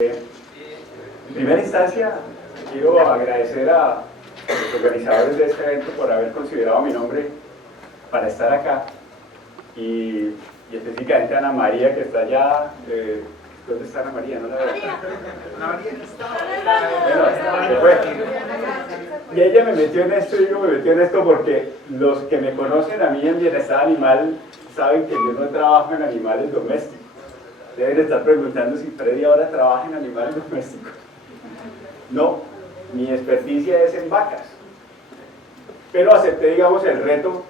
En primera instancia, quiero agradecer a los organizadores de este evento por haber considerado mi nombre para estar acá y específicamente a Ana María, que está allá. ¿Dónde está Ana María? No la veo. Ana María está. Se fue. Y ella me metió en esto, digo, me metió en esto porque los que me conocen a mí en bienestar animal saben que yo no trabajo en animales domésticos. Deben estar preguntando si Freddy ahora trabaja en animales domésticos. No, mi experticia es en vacas. Pero acepté, digamos, el reto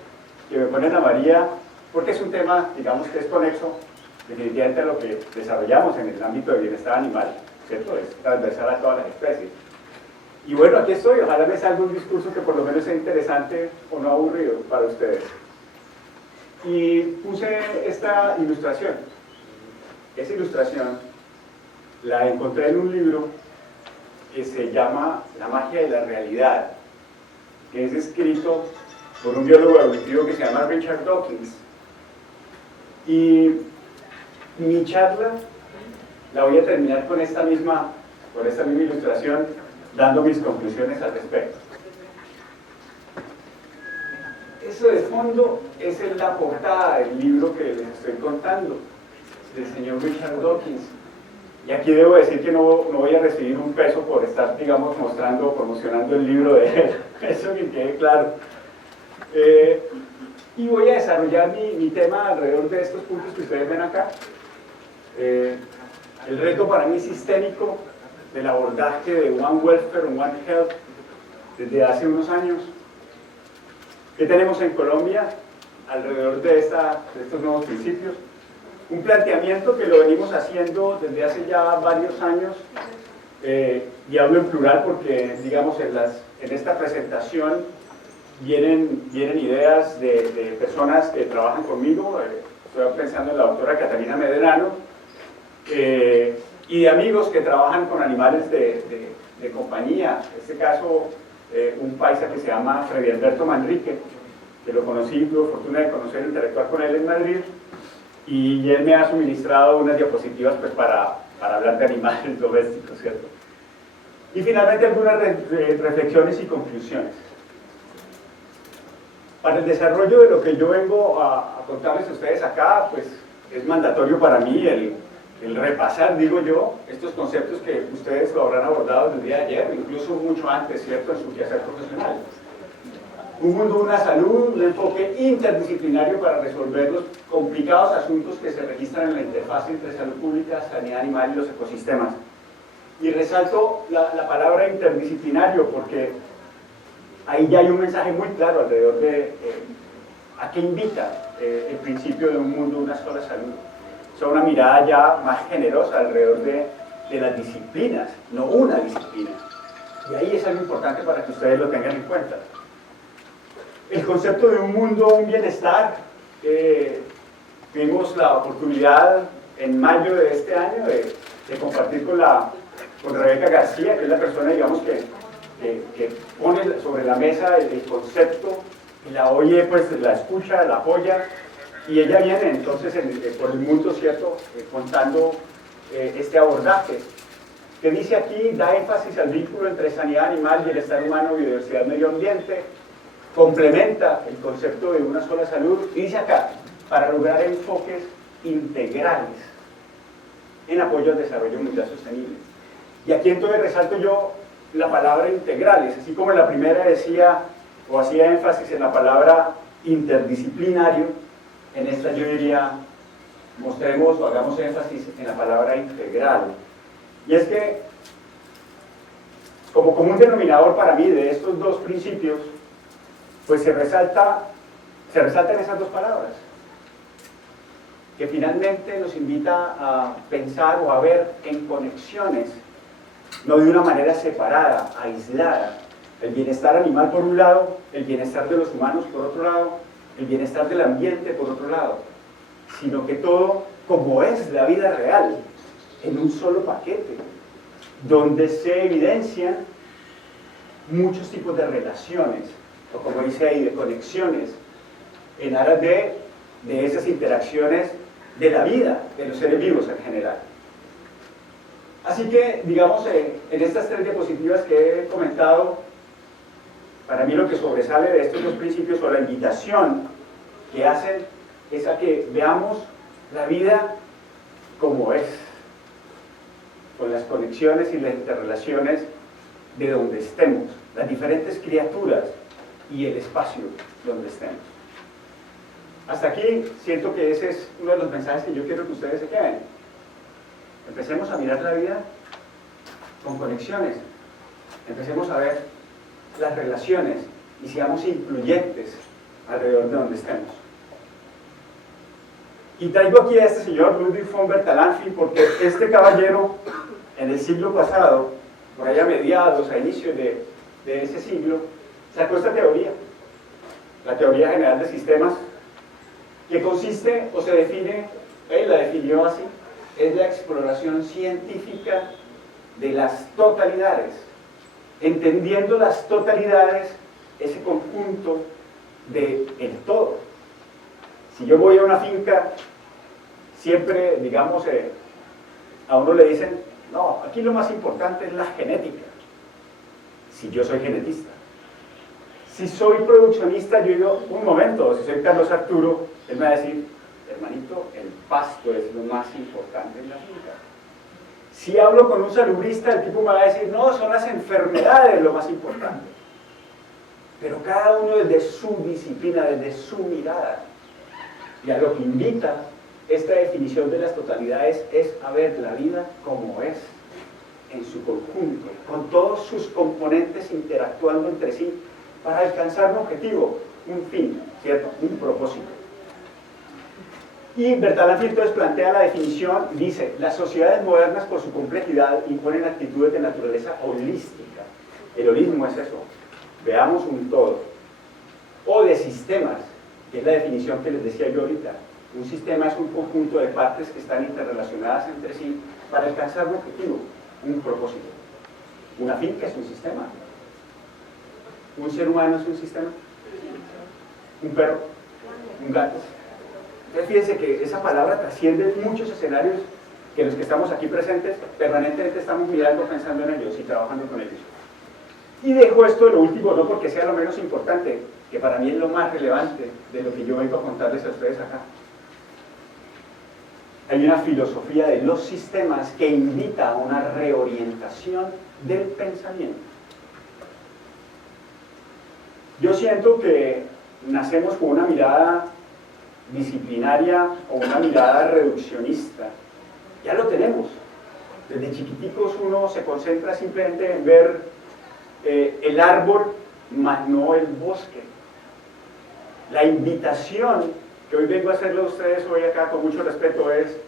que me pone Ana María, porque es un tema, digamos, que es conexo definitivamente a lo que desarrollamos en el ámbito de bienestar animal, ¿cierto? Es transversal a todas las especies. Y bueno, aquí estoy, ojalá me salga un discurso que por lo menos sea interesante o no aburrido para ustedes. Y puse esta ilustración. Esa ilustración la encontré en un libro que se llama La magia de la realidad, que es escrito por un biólogo evolutivo que se llama Richard Dawkins. Y mi charla la voy a terminar con esta misma ilustración, dando mis conclusiones al respecto. Eso de fondo es la portada del libro que les estoy contando, del señor Richard Dawkins. Y aquí debo decir que no voy a recibir un peso por estar, digamos, mostrando o promocionando el libro de él. Eso que quede claro. Y voy a desarrollar mi tema alrededor de estos puntos que ustedes ven acá. El reto para mí sistémico del abordaje de One Welfare, One Health, desde hace unos años. ¿Qué tenemos en Colombia alrededor de estos nuevos principios? Un planteamiento que lo venimos haciendo desde hace ya varios años, y hablo en plural porque, digamos, en esta presentación vienen ideas de personas que trabajan conmigo. Estoy pensando en la doctora Catalina Medrano, y de amigos que trabajan con animales de compañía. En este caso, un paisa que se llama Freddy Alberto Manrique, que lo conocí, tuve fortuna de conocer, interactuar con él en Madrid, y él me ha suministrado unas diapositivas pues, para hablar de animales domésticos, ¿cierto? Y finalmente algunas reflexiones y conclusiones. Para el desarrollo de lo que yo vengo a contarles a ustedes acá, pues es mandatorio para mí el repasar, digo yo, estos conceptos que ustedes lo habrán abordado desde el día de ayer, incluso mucho antes, ¿cierto?, en su quehacer profesional. Un mundo, una salud, un enfoque interdisciplinario para resolver los complicados asuntos que se registran en la interfaz entre salud pública, sanidad animal y los ecosistemas. Y resalto la palabra interdisciplinario porque ahí ya hay un mensaje muy claro alrededor de a qué invita el principio de un mundo, una sola salud. O sea, una mirada ya más generosa alrededor de las disciplinas, no una disciplina. Y ahí es algo importante para que ustedes lo tengan en cuenta. El concepto de un mundo, un bienestar, tuvimos la oportunidad en mayo de este año de compartir con Rebeca García, que es la persona, digamos, que pone sobre la mesa el concepto, y la oye, pues la escucha, la apoya, y ella viene entonces por el mundo, ¿cierto?, contando este abordaje, que dice aquí, da énfasis al vínculo entre sanidad animal, bienestar humano, biodiversidad, medio ambiente, complementa el concepto de una sola salud, y dice acá, para lograr enfoques integrales en apoyo al desarrollo mundial sostenible. Y aquí entonces resalto yo la palabra integrales, así como en la primera decía, o hacía énfasis en la palabra interdisciplinario, en esta yo diría, mostremos o hagamos énfasis en la palabra integral. Y es que, como común denominador para mí de estos dos principios, pues se resaltan esas dos palabras, que finalmente nos invita a pensar o a ver en conexiones, no de una manera separada, aislada, el bienestar animal por un lado, el bienestar de los humanos por otro lado, el bienestar del ambiente por otro lado, sino que todo, como es la vida real, en un solo paquete, donde se evidencian muchos tipos de relaciones, o como dice ahí, de conexiones, en aras de esas interacciones de la vida, de los seres vivos en general. Así que, digamos, en estas 3 diapositivas que he comentado, para mí lo que sobresale de estos 2 principios o la invitación que hacen es a que veamos la vida como es, con las conexiones y las interrelaciones de donde estemos, las diferentes criaturas y el espacio donde estemos. Hasta aquí siento que ese es uno de los mensajes que yo quiero que ustedes se queden. Empecemos a mirar la vida con conexiones, empecemos a ver las relaciones y seamos influyentes alrededor de donde estemos. Y traigo aquí a este señor Ludwig von Bertalanffy porque este caballero en el siglo pasado, por allá a mediados, a inicios de ese siglo, sacó esta teoría, la teoría general de sistemas, que consiste o se define, él la definió así, es la exploración científica de las totalidades, entendiendo las totalidades, ese conjunto del todo. Si yo voy a una finca, siempre, digamos, a uno le dicen, no, aquí lo más importante es la genética, si yo soy genetista. Si soy produccionista, yo digo, un momento, si soy Carlos Arturo, él me va a decir, hermanito, el pasto es lo más importante en la finca. Si hablo con un salubrista, el tipo me va a decir, no, son las enfermedades lo más importante. Pero cada uno desde su disciplina, desde su mirada. Y a lo que invita esta definición de las totalidades es a ver la vida como es, en su conjunto, con todos sus componentes interactuando entre sí para alcanzar un objetivo, un fin, ¿cierto? Un propósito. Y Bertalanffy entonces plantea la definición, dice, las sociedades modernas por su complejidad imponen actitudes de naturaleza holística. El holismo es eso, veamos un todo. O de sistemas, que es la definición que les decía yo ahorita. Un sistema es un conjunto de partes que están interrelacionadas entre sí para alcanzar un objetivo, un propósito. Una finca es un sistema. Un ser humano es un sistema. Un perro, un gato. Entonces fíjense que esa palabra trasciende muchos escenarios que los que estamos aquí presentes permanentemente estamos mirando, pensando en ellos y trabajando con ellos. Y dejo esto de lo último, no porque sea lo menos importante, que para mí es lo más relevante de lo que yo vengo a contarles a ustedes acá. Hay una filosofía de los sistemas que invita a una reorientación del pensamiento. Yo siento que nacemos con una mirada disciplinaria o una mirada reduccionista. Ya lo tenemos. Desde chiquiticos uno se concentra simplemente en ver el árbol, más no el bosque. La invitación que hoy vengo a hacerle a ustedes hoy acá con mucho respeto es,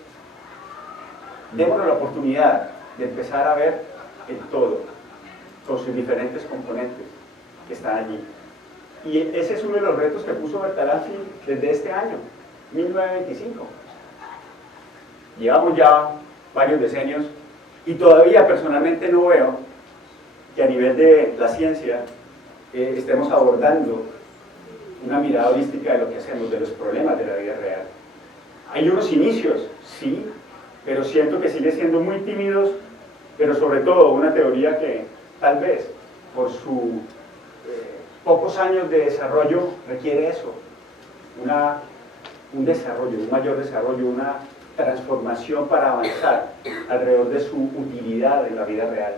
démonos la oportunidad de empezar a ver el todo, con sus diferentes componentes que están allí. Y ese es uno de los retos que puso Bertalanffy desde este año, 1925. Llevamos ya varios decenios y todavía personalmente no veo que a nivel de la ciencia estemos abordando una mirada holística de lo que hacemos, de los problemas de la vida real. Hay unos inicios, sí, pero siento que sigue siendo muy tímidos, pero sobre todo una teoría que tal vez por su pocos años de desarrollo requiere eso, un desarrollo, un mayor desarrollo, una transformación para avanzar alrededor de su utilidad en la vida real.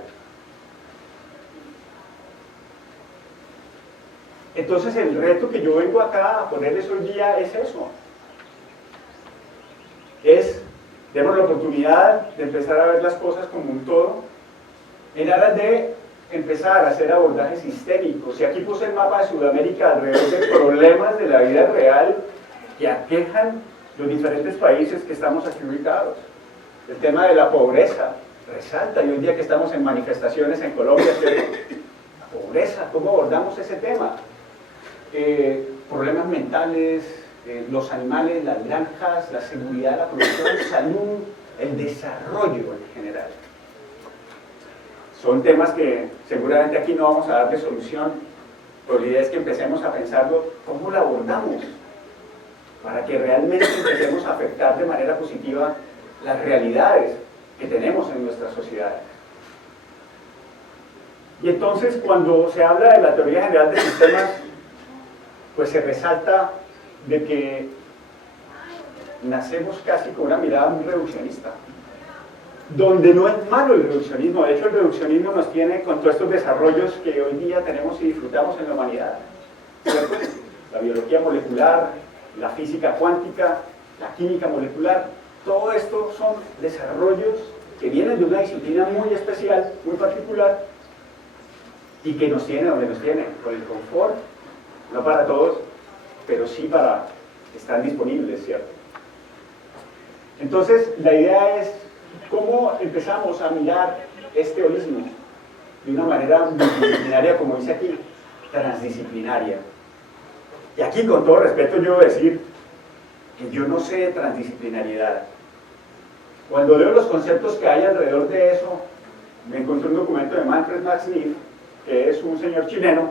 Entonces el reto que yo vengo acá a ponerles hoy día es eso. Es, demos la oportunidad de empezar a ver las cosas como un todo, en aras de empezar a hacer abordajes sistémicos. Y aquí puse el mapa de Sudamérica alrededor de problemas de la vida real que aquejan los diferentes países que estamos aquí ubicados. El tema de la pobreza resalta, y hoy día que estamos en manifestaciones en Colombia, ¿cierto? La pobreza, ¿cómo abordamos ese tema? Problemas mentales, los animales, las granjas, la seguridad, la producción, salud, el desarrollo en general. Son temas que seguramente aquí no vamos a darle solución, pero la idea es que empecemos a pensarlo, ¿cómo lo abordamos? Para que realmente empecemos a afectar de manera positiva las realidades que tenemos en nuestras sociedades. Y entonces, cuando se habla de la teoría general de sistemas, pues se resalta de que nacemos casi con una mirada muy reduccionista, donde no es malo el reduccionismo. De hecho, el reduccionismo nos tiene con todos estos desarrollos que hoy día tenemos y disfrutamos en la humanidad, ¿cierto? La biología molecular, la física cuántica, la química molecular, todo esto son desarrollos que vienen de una disciplina muy especial, muy particular, y que nos tiene donde nos tiene, con el confort, no para todos, pero sí para estar disponibles, ¿cierto? Entonces, la idea es cómo empezamos a mirar este holismo de una manera multidisciplinaria, como dice aquí, transdisciplinaria. Y aquí, con todo respeto, yo debo decir que yo no sé de transdisciplinariedad. Cuando leo los conceptos que hay alrededor de eso, me encontré un documento de Manfred Max Neef, que es un señor chileno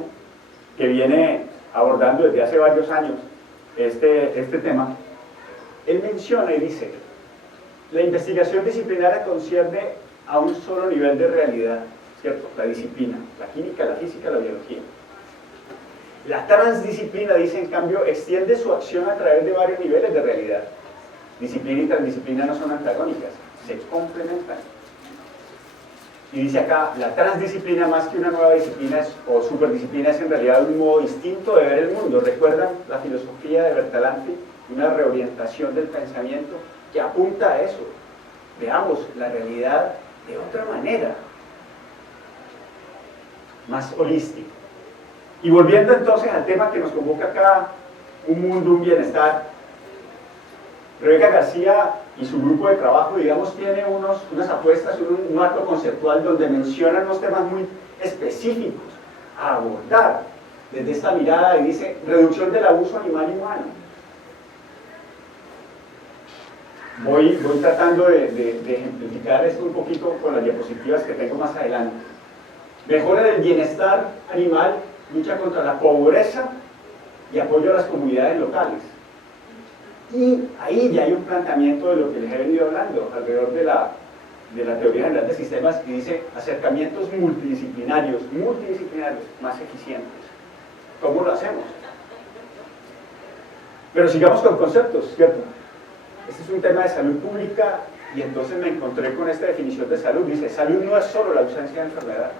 que viene abordando desde hace varios años este tema. Él menciona y dice: la investigación disciplinaria concierne a un solo nivel de realidad, ¿cierto? La disciplina, la química, la física, la biología. La transdisciplina, dice, en cambio, extiende su acción a través de varios niveles de realidad. Disciplina y transdisciplina no son antagónicas, se complementan. Y dice acá, la transdisciplina, más que una nueva disciplina o superdisciplina, es en realidad un modo distinto de ver el mundo. ¿Recuerdan la filosofía de Bertalanffy? Una reorientación del pensamiento que apunta a eso. Veamos la realidad de otra manera, más holística. Y volviendo entonces al tema que nos convoca acá, un mundo, un bienestar, Rebeca García y su grupo de trabajo, digamos, tiene unas apuestas, un marco conceptual donde mencionan unos temas muy específicos a abordar desde esta mirada, y dice: reducción del abuso animal y humano. Voy tratando de ejemplificar esto un poquito con las diapositivas que tengo más adelante. Mejora del bienestar animal, lucha contra la pobreza y apoyo a las comunidades locales. Y ahí ya hay un planteamiento de lo que les he venido hablando alrededor de la teoría general de sistemas, y dice acercamientos multidisciplinarios más eficientes. ¿Cómo lo hacemos? Pero sigamos con conceptos, ¿cierto? Este es un tema de salud pública, y entonces me encontré con esta definición de salud. Dice: salud no es solo la ausencia de enfermedad,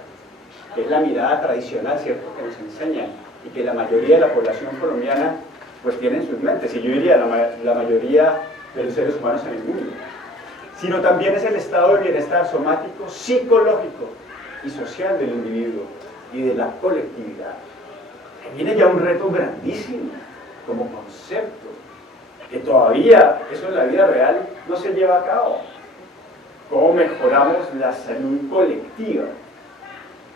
que es la mirada tradicional, ¿cierto?, que nos enseñan y que la mayoría de la población colombiana pues tiene en sus mentes, y yo diría la mayoría de los seres humanos en el mundo, sino también es el estado de bienestar somático, psicológico y social del individuo y de la colectividad. Ahí viene ya un reto grandísimo como concepto, que todavía eso en la vida real no se lleva a cabo. ¿Cómo mejoramos la salud colectiva?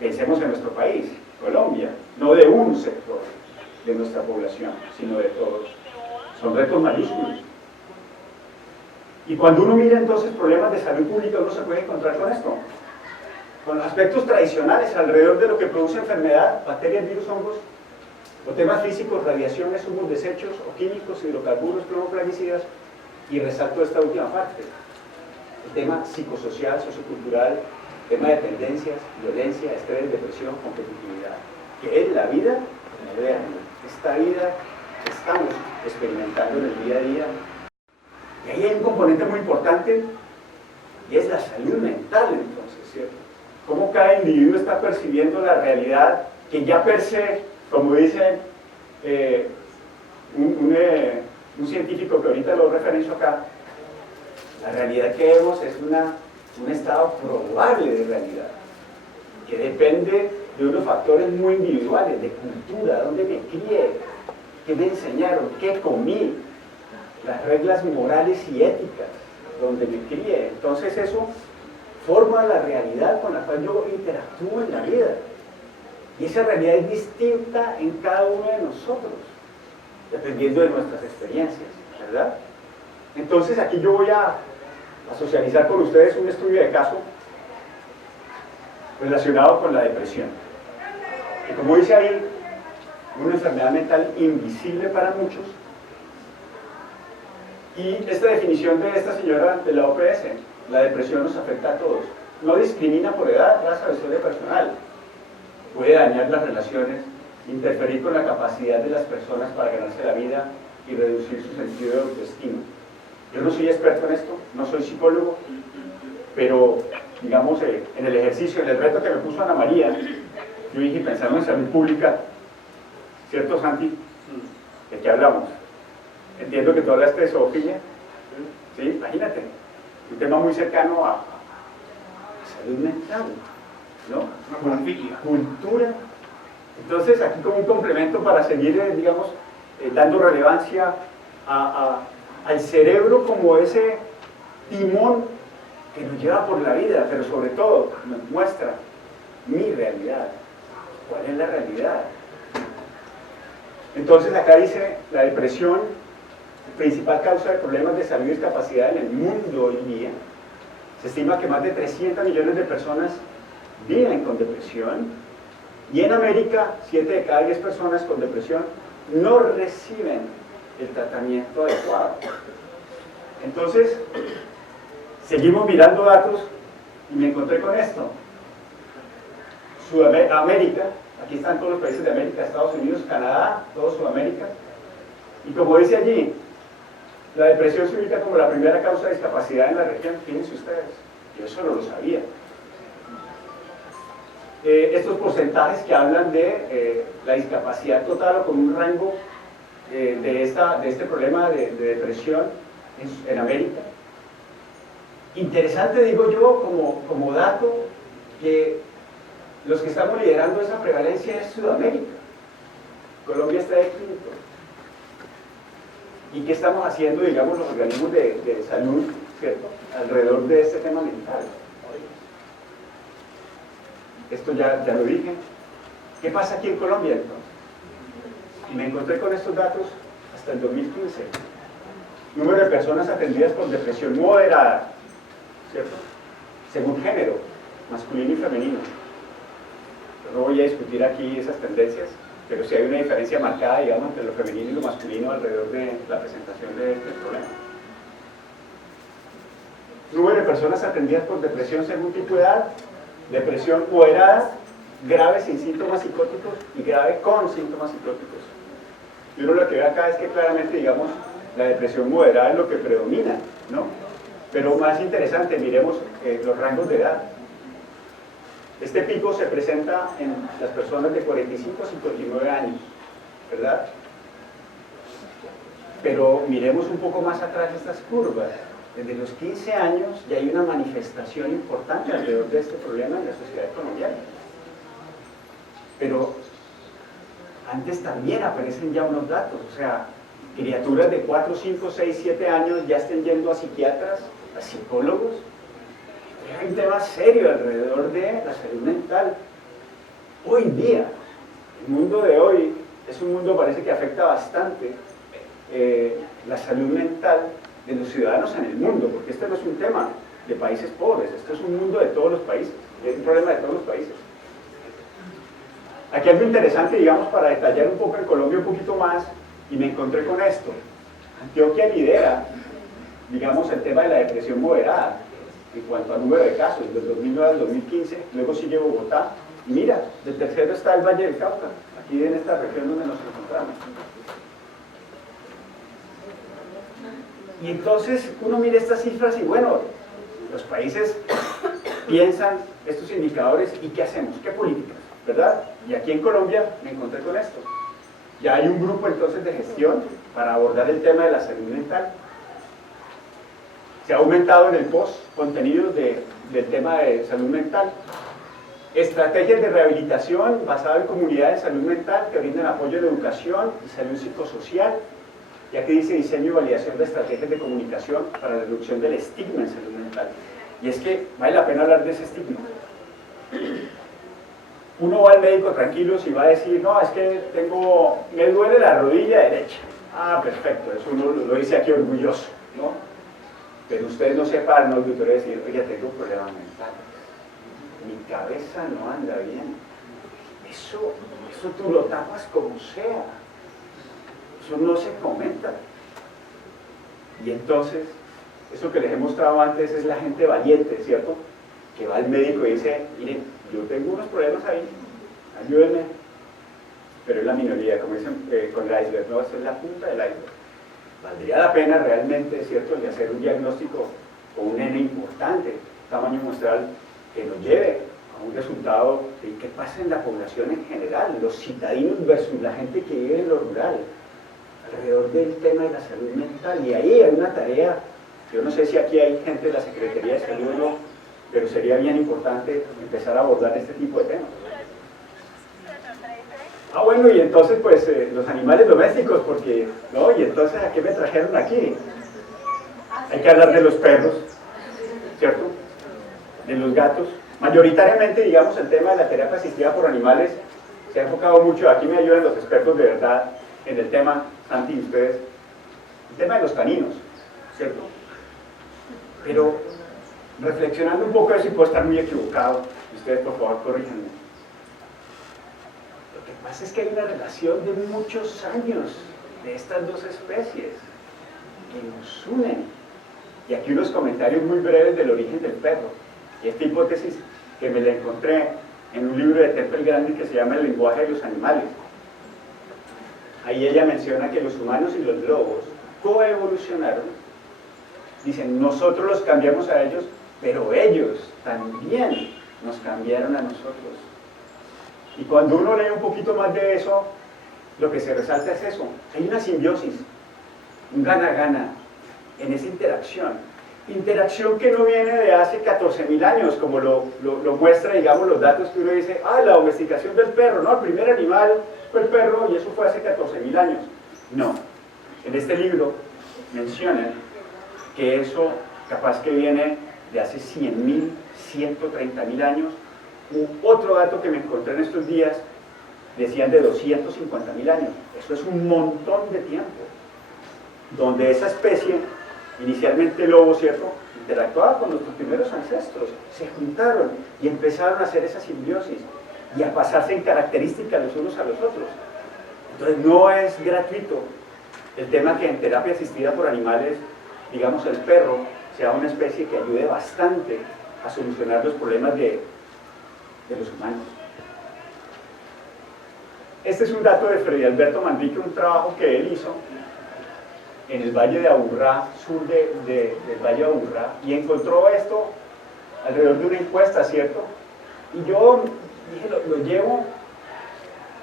Pensemos en nuestro país, Colombia, no de un sector de nuestra población, sino de todos. Son retos mayúsculos. Y cuando uno mira entonces problemas de salud pública, uno se puede encontrar con esto, con aspectos tradicionales alrededor de lo que produce enfermedad: bacterias, virus, hongos, o temas físicos, radiaciones, humos, desechos o químicos, hidrocarburos, plaguicidas. Y resalto esta última parte: el tema psicosocial, sociocultural, tema de dependencias, violencia, estrés, depresión, competitividad, que es la vida moderna, esta vida que estamos experimentando en el día a día. Y ahí hay un componente muy importante, y es la salud mental, entonces, ¿cierto? Cómo cada individuo está percibiendo la realidad, que ya per se, como dice un científico que ahorita lo referencio acá, la realidad que vemos es un estado probable de realidad, que depende de unos factores muy individuales, de cultura, dónde me crié, qué me enseñaron, qué comí, las reglas morales y éticas donde me crié. Entonces eso forma la realidad con la cual yo interactúo en la vida, y esa realidad es distinta en cada uno de nosotros, dependiendo de nuestras experiencias, ¿verdad? Entonces aquí yo voy a socializar con ustedes un estudio de caso relacionado con la depresión, que, como dice ahí, una enfermedad mental invisible para muchos. Y esta definición de esta señora de la OPS la depresión nos afecta a todos. No discrimina por edad, raza o historia personal. Puede dañar las relaciones, interferir con la capacidad de las personas para ganarse la vida y reducir su sentido de autoestima. Yo no soy experto en esto, no soy psicólogo, pero digamos en el ejercicio, en el reto que me puso Ana María, yo dije, pensando en salud pública, ¿cierto, Santi? ¿De qué hablamos? Entiendo que tú hablaste de zoofilia, ¿sí? Imagínate, un tema muy cercano a salud mental, ¿no? Cultura. Entonces, aquí como un complemento para seguir, digamos, dando relevancia al cerebro como ese timón que nos lleva por la vida, pero sobre todo nos muestra mi realidad. ¿Cuál es la realidad? Entonces acá dice la depresión, principal causa de problemas de salud y discapacidad en el mundo hoy día. Se estima que más de 300 millones de personas viven con depresión y en América 7 de cada 10 personas con depresión no reciben el tratamiento adecuado. Entonces, seguimos mirando datos y me encontré con esto. Sudamérica, aquí están todos los países de América, Estados Unidos, Canadá, todo Sudamérica, y como dice allí, la depresión se ubica como la primera causa de discapacidad en la región. Fíjense ustedes, yo eso no lo sabía. Estos porcentajes que hablan de la discapacidad total o con un rango de este problema de depresión en América. Interesante, digo yo, como dato, que los que estamos liderando esa prevalencia es Sudamérica. Colombia está de quinto. ¿Y qué estamos haciendo, digamos, los organismos de salud, ¿cierto?, alrededor de este tema mental? Esto ya lo dije. ¿Qué pasa aquí en Colombia entonces? Y me encontré con estos datos hasta el 2015. Número de personas atendidas por depresión moderada, ¿cierto?, según género, masculino y femenino. Yo no voy a discutir aquí esas tendencias, pero sí hay una diferencia marcada, digamos, entre lo femenino y lo masculino alrededor de la presentación de este problema. Número de personas atendidas por depresión según tipo de edad: depresión moderada, grave sin síntomas psicóticos y grave con síntomas psicóticos. Y uno lo que ve acá es que claramente, digamos, la depresión moderada es lo que predomina, ¿no? Pero más interesante, miremos los rangos de edad. Este pico se presenta en las personas de 45 a 59 años, ¿verdad? Pero miremos un poco más atrás estas curvas. Desde los 15 años ya hay una manifestación importante alrededor de este problema en la sociedad colombiana. Pero antes también aparecen ya unos datos, o sea, criaturas de 4, 5, 6, 7 años ya estén yendo a psiquiatras, a psicólogos. Hay un tema serio alrededor de la salud mental. Hoy día, el mundo de hoy es un mundo, parece que afecta bastante la salud mental de los ciudadanos en el mundo, porque este no es un tema de países pobres, esto es un mundo de todos los países, es un problema de todos los países. Aquí algo interesante, digamos, para detallar un poco en Colombia un poquito más, y me encontré con esto. Antioquia lidera, digamos, el tema de la depresión moderada en cuanto al número de casos, del 2009 al 2015, luego sigue Bogotá, y mira, del tercero está el Valle del Cauca, aquí en esta región donde nos encontramos. Y entonces uno mira estas cifras y bueno, los países piensan estos indicadores y ¿qué hacemos? ¿Qué políticas? ¿Verdad? Y aquí en Colombia me encontré con esto. Ya hay un grupo entonces de gestión para abordar el tema de la salud mental. Se ha aumentado en el post contenidos del tema de salud mental. Estrategias de rehabilitación basadas en comunidades de salud mental que brindan apoyo en educación y salud psicosocial. Y aquí dice diseño y validación de estrategias de comunicación para la reducción del estigma en salud mental. Y es que vale la pena hablar de ese estigma. Uno va al médico tranquilo y va a decir, no, es que me duele la rodilla derecha. Ah, perfecto, eso uno lo dice aquí orgulloso, ¿no? Pero ustedes no sepan, no, doctor, decir, oye, tengo problemas mentales. Mi cabeza no anda bien. Eso tú lo tapas como sea. Eso no se comenta. Y entonces Eso que les he mostrado antes es la gente valiente, ¿cierto? Que va al médico y dice, miren, yo tengo unos problemas ahí, ayúdenme. Pero es la minoría, como dicen con el iceberg, no, esa es la punta del iceberg. Valdría la pena realmente, ¿cierto?, de hacer un diagnóstico con un N importante, tamaño muestral, que nos lleve a un resultado de qué pasa en la población en general, los citadinos versus la gente que vive en lo rural, alrededor del tema de la salud mental. Y ahí hay una tarea, yo no sé si aquí hay gente de la Secretaría de Salud o no, pero sería bien importante empezar a abordar este tipo de temas. Ah, bueno, y entonces pues los animales domésticos, porque, ¿no? Y entonces, ¿a qué me trajeron aquí? Hay que hablar de los perros, ¿cierto? De los gatos. Mayoritariamente, digamos, el tema de la terapia asistida por animales se ha enfocado mucho, aquí me ayudan los expertos de verdad en el tema, Santi y ustedes, el tema de los caninos, ¿cierto? Pero reflexionando un poco de eso, y puedo estar muy equivocado, ustedes por favor corríjanme. Lo que pasa es que hay una relación de muchos años de estas dos especies que nos unen. Y aquí unos comentarios muy breves del origen del perro. Y esta hipótesis que me la encontré en un libro de Temple Grandin que se llama El lenguaje de los animales. Ahí ella menciona que los humanos y los lobos coevolucionaron. Dicen, nosotros los cambiamos a ellos, pero ellos también nos cambiaron a nosotros. Y cuando uno lee un poquito más de eso, lo que se resalta es eso. Hay una simbiosis, un gana-gana en esa interacción. Interacción que no viene de hace 14.000 años, como lo muestra, digamos, los datos que uno dice, la domesticación del perro, ¿no? El primer animal fue el perro y eso fue hace 14.000 años. No. En este libro mencionan que eso capaz que viene de hace 100.000, 130.000 años. Otro dato que me encontré en estos días, decían de 250.000 años. Eso es un montón de tiempo, donde esa especie, inicialmente el lobo, ¿cierto?, interactuaba con nuestros primeros ancestros, se juntaron y empezaron a hacer esa simbiosis y a pasarse en características los unos a los otros. Entonces no es gratuito el tema que en terapia asistida por animales, digamos, el perro sea una especie que ayude bastante a solucionar los problemas de los humanos. Este es un dato de Freddy Alberto Manrique, un trabajo que él hizo en el Valle de Aburrá, sur del Valle de Aburrá, y encontró esto alrededor de una encuesta, ¿cierto? Y yo dije, lo llevo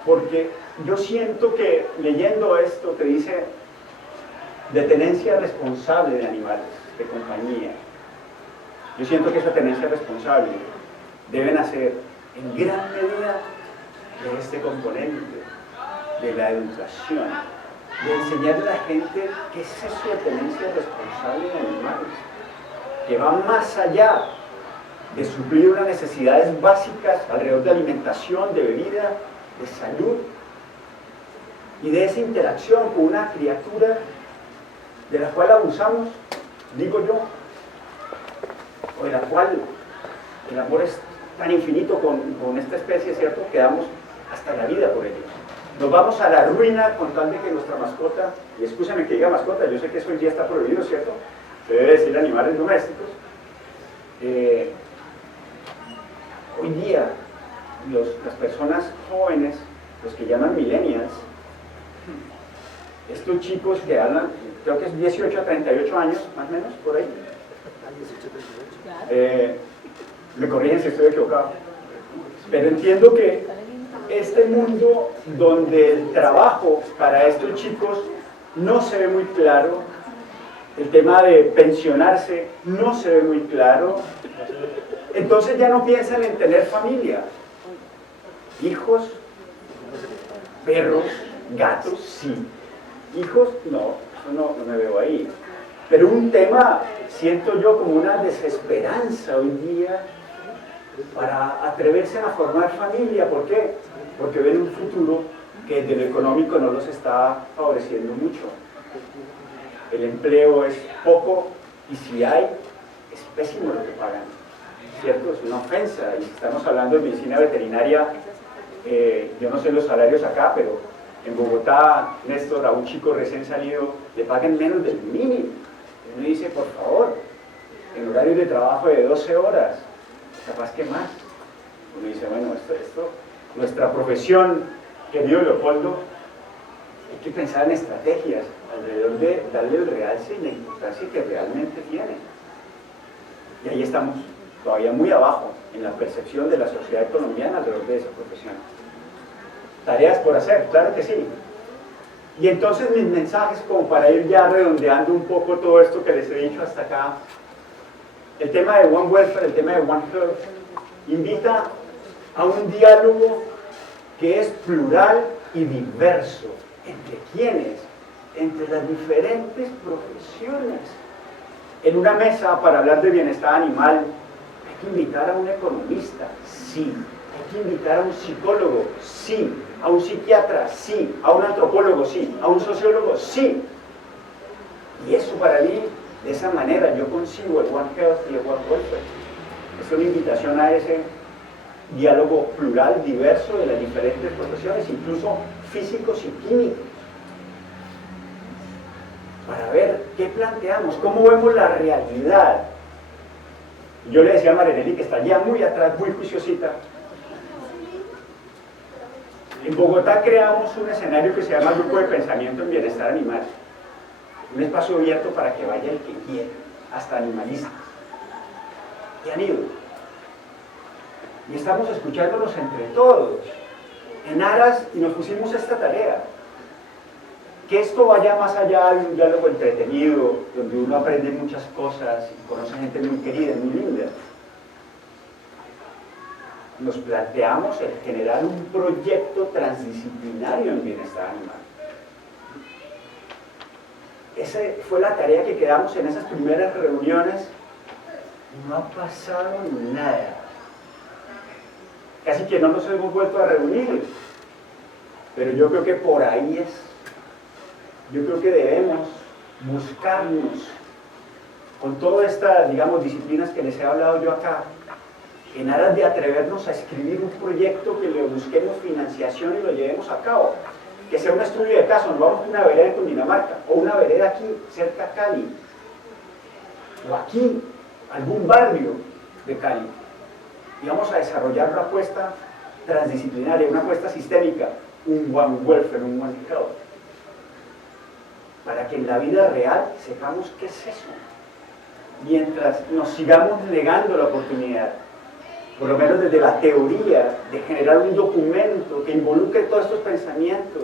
porque yo siento que leyendo esto te dice de tenencia responsable de animales, de compañía. Yo siento que esa tenencia responsable debe nacer en gran medida de este componente, de la educación, de enseñarle a la gente qué es eso de tenencia responsable de animales, que va más allá de suplir unas necesidades básicas alrededor de alimentación, de bebida, de salud, y de esa interacción con una criatura de la cual abusamos, digo yo, o de la cual el amor es tan infinito con esta especie, ¿cierto?, que damos hasta la vida por ellos. Nos vamos a la ruina con tal de que nuestra mascota, y escúchame que diga mascota, yo sé que eso hoy día está prohibido, ¿cierto?, se debe decir animales domésticos. Hoy día las personas jóvenes, los que llaman millennials, estos chicos que hablan, creo que es 18 a 38 años, más o menos, por ahí. Me corrigen si estoy equivocado. Pero entiendo que este mundo donde el trabajo para estos chicos no se ve muy claro, el tema de pensionarse no se ve muy claro, entonces ya no piensan en tener familia, hijos, perros, gatos, sí. Hijos, no, eso no me veo ahí. Pero un tema, siento yo, como una desesperanza hoy día para atreverse a formar familia. ¿Por qué? Porque ven un futuro que desde lo económico no los está favoreciendo mucho. El empleo es poco y si hay, es pésimo lo que pagan, ¿cierto? Es una ofensa. Y si estamos hablando de medicina veterinaria, yo no sé los salarios acá, pero en Bogotá, Néstor, a un chico recién salido le pagan menos del mínimo. Uno dice, por favor, en horario de trabajo de 12 horas, capaz que más. Uno dice, bueno, esto, nuestra profesión, querido Leopoldo, hay que pensar en estrategias alrededor de darle el realce y la importancia que realmente tiene. Y ahí estamos, todavía muy abajo en la percepción de la sociedad colombiana alrededor de esa profesión. Tareas por hacer, claro que sí. Y entonces mis mensajes, como para ir ya redondeando un poco todo esto que les he dicho hasta acá, el tema de One Welfare, el tema de One Health, invita a un diálogo que es plural y diverso. ¿Entre quiénes? Entre las diferentes profesiones. En una mesa para hablar de bienestar animal, hay que invitar a un economista, sí. Hay que invitar a un psicólogo, sí. A un psiquiatra, sí. A un antropólogo, sí. A un sociólogo, sí. Y eso para mí, de esa manera, yo consigo el One Health y el One Welfare. Es una invitación a ese diálogo plural, diverso de las diferentes profesiones, incluso físicos y químicos, para ver qué planteamos, cómo vemos la realidad. Yo le decía a Marinelli, que está ya muy atrás, muy juiciosita, en Bogotá creamos un escenario que se llama Grupo de Pensamiento en Bienestar Animal, un espacio abierto para que vaya el que quiera, hasta animalistas, y han ido. Y estamos escuchándonos entre todos, en aras, y nos pusimos esta tarea, que esto vaya más allá de un diálogo entretenido, donde uno aprende muchas cosas y conoce gente muy querida, muy linda. Nos planteamos el generar un proyecto transdisciplinario en bienestar animal. Esa fue la tarea que quedamos en esas primeras reuniones y no ha pasado nada. Casi que no nos hemos vuelto a reunir, pero yo creo que por ahí es. Yo creo que debemos buscarnos con todas estas, digamos, disciplinas que les he hablado yo acá, en aras de atrevernos a escribir un proyecto que le busquemos financiación y lo llevemos a cabo. Que sea un estudio de caso, nos vamos a una vereda en Cundinamarca, o una vereda aquí, cerca de Cali, o aquí, algún barrio de Cali, y vamos a desarrollar una apuesta transdisciplinaria, una apuesta sistémica, un One Welfare, un One Health, para que en la vida real sepamos qué es eso, mientras nos sigamos negando la oportunidad, por lo menos desde la teoría, de generar un documento que involucre todos estos pensamientos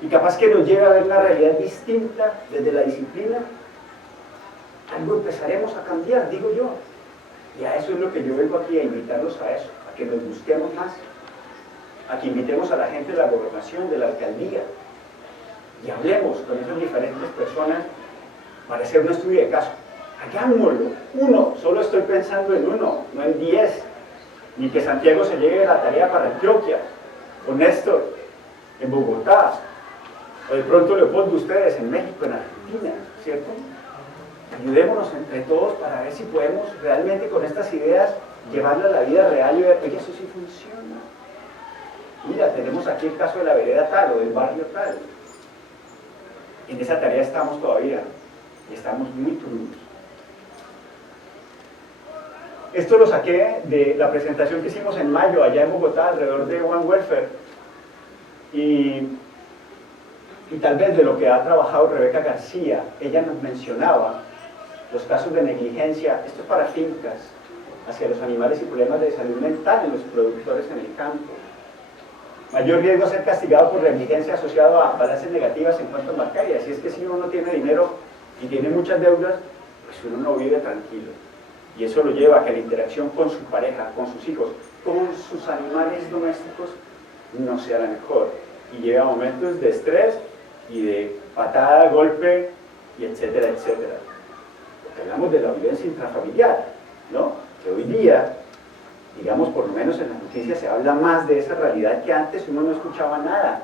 y capaz que nos lleve a ver una realidad distinta desde la disciplina. Algo empezaremos a cambiar, digo yo. Y a eso es lo que yo vengo aquí, a invitarlos a eso, a que nos busquemos más, a que invitemos a la gente de la gobernación, de la alcaldía, y hablemos con esas diferentes personas para hacer un estudio de caso. Hagámoslo, uno, solo estoy pensando en uno, no en 10, ni que Santiago se lleve la tarea para Antioquia, o Néstor en Bogotá, o de pronto Leopoldo ustedes en México, en Argentina, ¿cierto? Ayudémonos entre todos para ver si podemos realmente con estas ideas llevarlas a la vida real y ver, oye, eso sí funciona. Mira, tenemos aquí el caso de la vereda tal o del barrio tal. En esa tarea estamos todavía y estamos muy crudos. Esto lo saqué de la presentación que hicimos en mayo allá en Bogotá alrededor de One Welfare y tal vez de lo que ha trabajado Rebeca García. Ella nos mencionaba los casos de negligencia, esto es para fincas, hacia los animales y problemas de salud mental en los productores en el campo. Mayor riesgo a ser castigado por negligencia asociado a balances negativas en cuentas bancarias. Y es que si uno no tiene dinero y tiene muchas deudas, pues uno no vive tranquilo. Y eso lo lleva a que la interacción con su pareja, con sus hijos, con sus animales domésticos no sea la mejor. Y lleva a momentos de estrés y de patada, golpe, y etcétera, etcétera. Porque hablamos de la violencia intrafamiliar, ¿no? Que hoy día, digamos, por lo menos en las noticias se habla más de esa realidad que antes uno no escuchaba nada,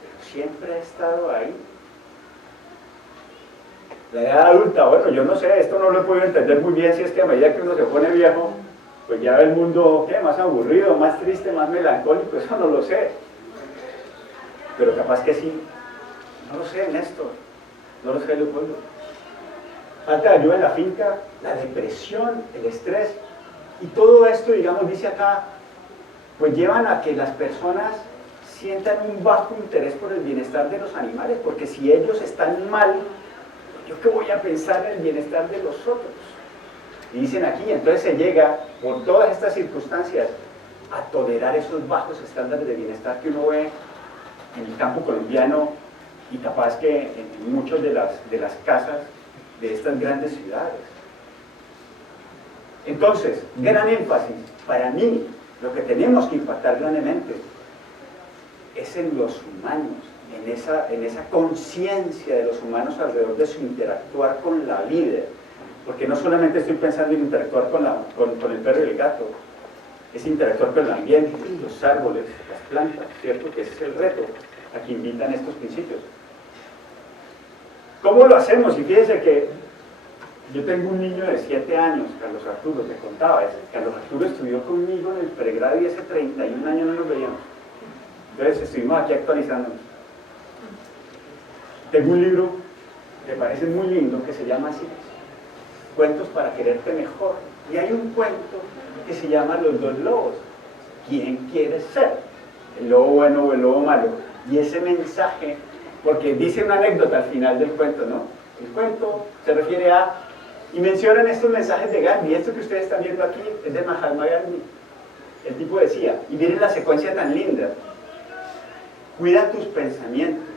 pero siempre ha estado ahí. La edad adulta, bueno, yo no sé, esto no lo he podido entender muy bien, si es que a medida que uno se pone viejo, pues ya ve el mundo, ¿qué? Más aburrido, más triste, más melancólico, eso no lo sé. Pero capaz que sí. No lo sé, Néstor, no lo sé, Leopoldo. falta de ayuda en la finca, la depresión, el estrés, y todo esto, digamos, dice acá, pues llevan a que las personas sientan un bajo interés por el bienestar de los animales, porque si ellos están mal, ¿yo qué voy a pensar en el bienestar de los otros? Y dicen aquí, entonces se llega, por todas estas circunstancias, a tolerar esos bajos estándares de bienestar que uno ve en el campo colombiano y capaz que en muchas de las casas de estas grandes ciudades. Entonces, gran énfasis, para mí, lo que tenemos que impactar grandemente es en los humanos, en esa conciencia de los humanos alrededor de su interactuar con la vida, porque no solamente estoy pensando en interactuar con el perro y el gato, es interactuar con el ambiente, los árboles, las plantas, ¿cierto? Que ese es el reto a que invitan estos principios. ¿Cómo lo hacemos? Y fíjense que yo tengo un niño de 7 años, Carlos Arturo, te contaba, Carlos Arturo estudió conmigo en el pregrado y hace 31 años no nos veíamos. Entonces estuvimos aquí actualizándonos. Tengo un libro que parece muy lindo que se llama así, Cuentos para quererte mejor. Y hay un cuento que se llama Los dos lobos. ¿Quién quieres ser? ¿El lobo bueno o el lobo malo? Y ese mensaje, porque dice una anécdota al final del cuento, ¿no? El cuento se refiere a, y mencionan estos mensajes de Gandhi. Esto que ustedes están viendo aquí es de Mahatma Gandhi. El tipo decía, y miren la secuencia tan linda, cuida tus pensamientos,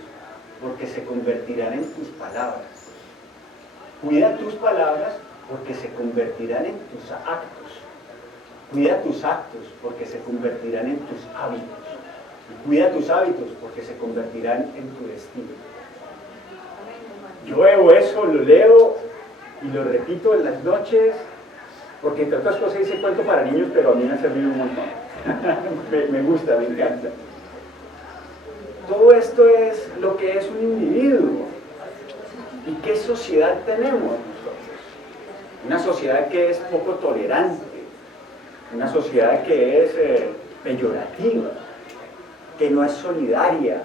porque se convertirán en tus palabras. Cuida tus palabras, porque se convertirán en tus actos. Cuida tus actos, porque se convertirán en tus hábitos. Y cuida tus hábitos, porque se convertirán en tu destino. Yo veo eso, lo leo y lo repito en las noches, porque entre otras cosas dice cuento para niños, pero a mí me ha servido un montón. me gusta, me encanta. Todo esto es lo que es un individuo. ¿Y qué sociedad tenemos nosotros? Una sociedad que es poco tolerante, una sociedad que es peyorativa, que no es solidaria.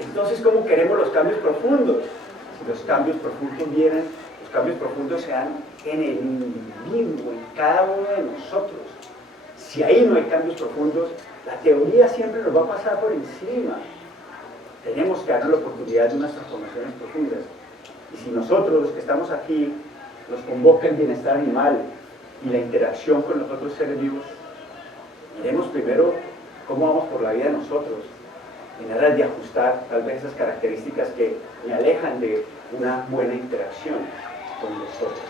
Entonces, ¿cómo queremos los cambios profundos? Si los cambios profundos vienen, los cambios profundos se dan en el individuo, en cada uno de nosotros. Si ahí no hay cambios profundos, la teoría siempre nos va a pasar por encima. Tenemos que darnos la oportunidad de unas transformaciones profundas. Y si nosotros, los que estamos aquí, nos convoca el bienestar animal y la interacción con los otros seres vivos, miremos primero cómo vamos por la vida nosotros, en aras de ajustar tal vez esas características que me alejan de una buena interacción con nosotros.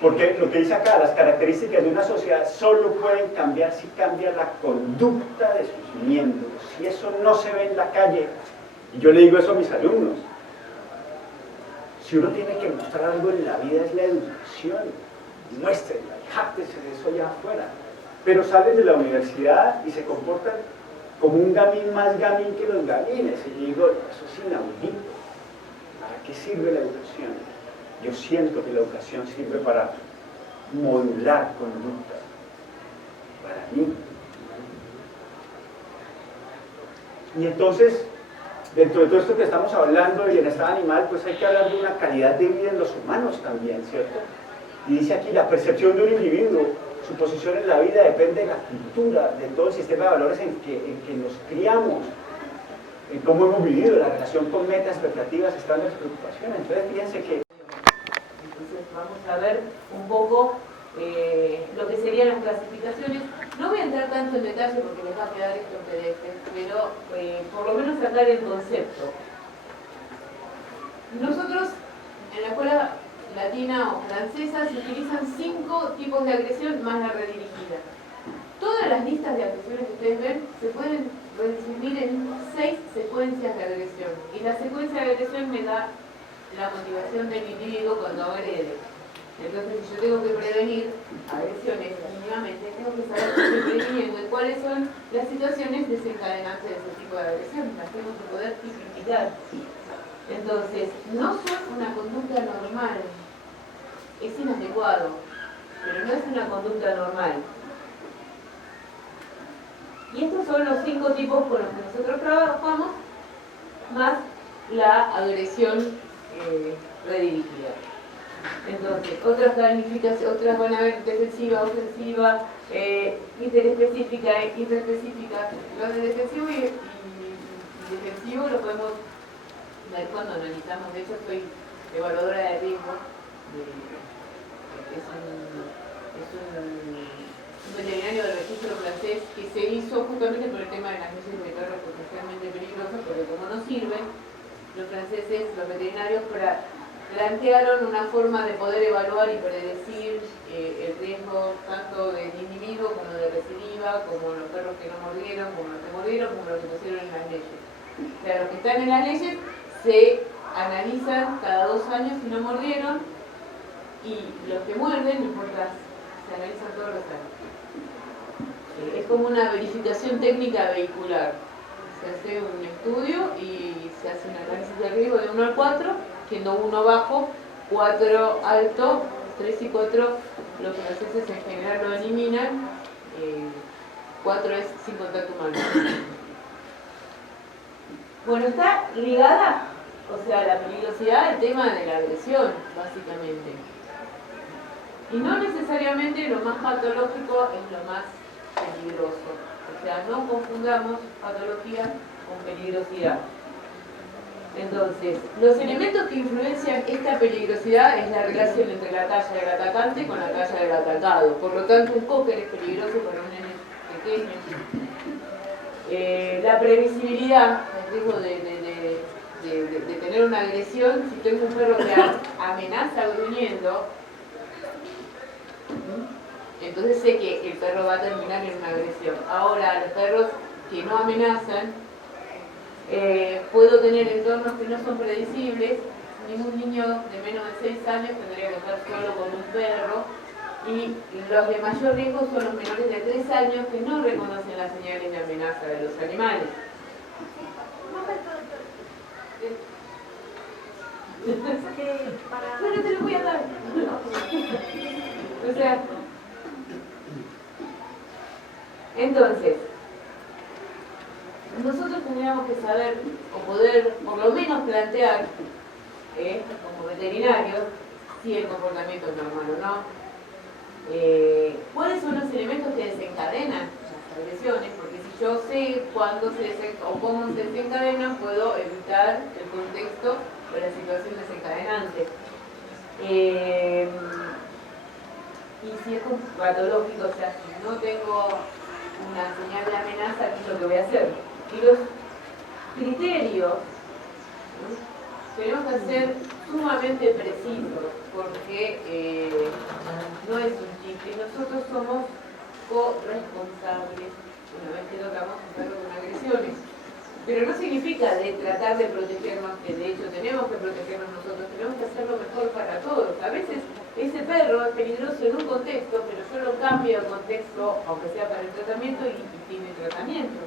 Porque lo que dice acá, las características de una sociedad solo pueden cambiar si cambia la conducta de sus miembros. Si eso no se ve en la calle, y yo le digo eso a mis alumnos, si uno tiene que mostrar algo en la vida es la educación, muéstrenla, jáctese de eso allá afuera. Pero salen de la universidad y se comportan como un gamín más gamín que los gamines. Y yo digo, eso es inaudito. ¿Para qué sirve la educación? Yo siento que la educación sirve para modular conducta, para mí. Y entonces, dentro de todo esto que estamos hablando de bienestar animal, pues hay que hablar de una calidad de vida en los humanos también, ¿cierto? Y dice aquí, la percepción de un individuo, su posición en la vida depende de la cultura, de todo el sistema de valores en que nos criamos, en cómo hemos vivido, la relación con metas, expectativas, estándares, preocupaciones. Entonces, fíjense que entonces vamos a ver un poco lo que serían las clasificaciones. No voy a entrar tanto en detalle porque les va a quedar esto en PDF, pero por lo menos sacar el concepto. Nosotros en la escuela latina o francesa se utilizan 5 tipos de agresión más la redirigida. Todas las listas de agresiones que ustedes ven se pueden resumir en 6 secuencias de agresión. Y la secuencia de agresión me da la motivación del individuo cuando agrede. Entonces, si yo tengo que prevenir agresiones mínimamente, tengo que saber qué estoy previniendo y cuáles son las situaciones desencadenantes de ese tipo de agresión. Las tengo que poder tipificar. Entonces, no son una conducta normal. Es inadecuado, pero no es una conducta normal. Y estos son los 5 tipos con los que nosotros trabajamos, más la agresión redirigida. Entonces, otras planificaciones, otras van a ver defensiva, ofensiva, interespecífica, intraespecífica. Los de defensivo y defensivo lo podemos ver cuando analizamos. De hecho, soy evaluadora de riesgo. Es un veterinario del registro francés que se hizo justamente por el tema de las leyes de perros potencialmente peligrosos, porque como no sirven, los franceses, los veterinarios, plantearon una forma de poder evaluar y predecir el riesgo tanto del individuo como de recidiva, como los perros que no mordieron, como los que mordieron, como los que pusieron en las leyes. O sea, los que están en las leyes se analizan cada 2 años si no mordieron, y los que muerden, no importa, se analizan todos los años. Es como una verificación técnica vehicular. Se hace un estudio y se hace un análisis de riesgo de 1 al 4, siendo 1 bajo, 4 alto, 3 y 4 los franceses en general lo eliminan, 4 es sin contacto humano. Bueno, está ligada, o sea, la peligrosidad al tema de la agresión, básicamente. Y no necesariamente lo más patológico es lo más peligroso. O sea, no confundamos patología con peligrosidad. Entonces, los elementos que influencian esta peligrosidad es la relación entre la talla del atacante con la talla del atacado. Por lo tanto, un cocker es peligroso para un nene pequeño. La previsibilidad, el riesgo de tener una agresión, si tengo un perro que amenaza gruñendo, entonces sé que el perro va a terminar en una agresión. Ahora, los perros que no amenazan, puedo tener entornos que no son predecibles. Ningún niño de menos de 6 años tendría que estar solo con un perro, y los de mayor riesgo son los menores de 3 años que no reconocen las señales de amenaza de los animales. Bueno, te lo voy a dar. O sea, entonces, nosotros tendríamos que saber, o poder por lo menos plantear, como veterinarios, si el comportamiento es normal o no, cuáles son los elementos que desencadenan las agresiones, porque si yo sé cuándo o cómo se desencadenan, puedo evitar el contexto o la situación desencadenante. Y si es patológico, o sea, si no tengo una señal de amenaza, ¿qué es lo que voy a hacer? Y los criterios, tenemos que ser sumamente precisos, porque no es un chiste. Nosotros somos corresponsables una vez que tocamos un perro con agresiones. Pero no significa de tratar de protegernos, que de hecho tenemos que protegernos nosotros, tenemos que hacerlo mejor para todos. A veces ese perro es peligroso en un contexto, pero yo lo cambio de contexto, aunque sea para el tratamiento, y tiene tratamiento.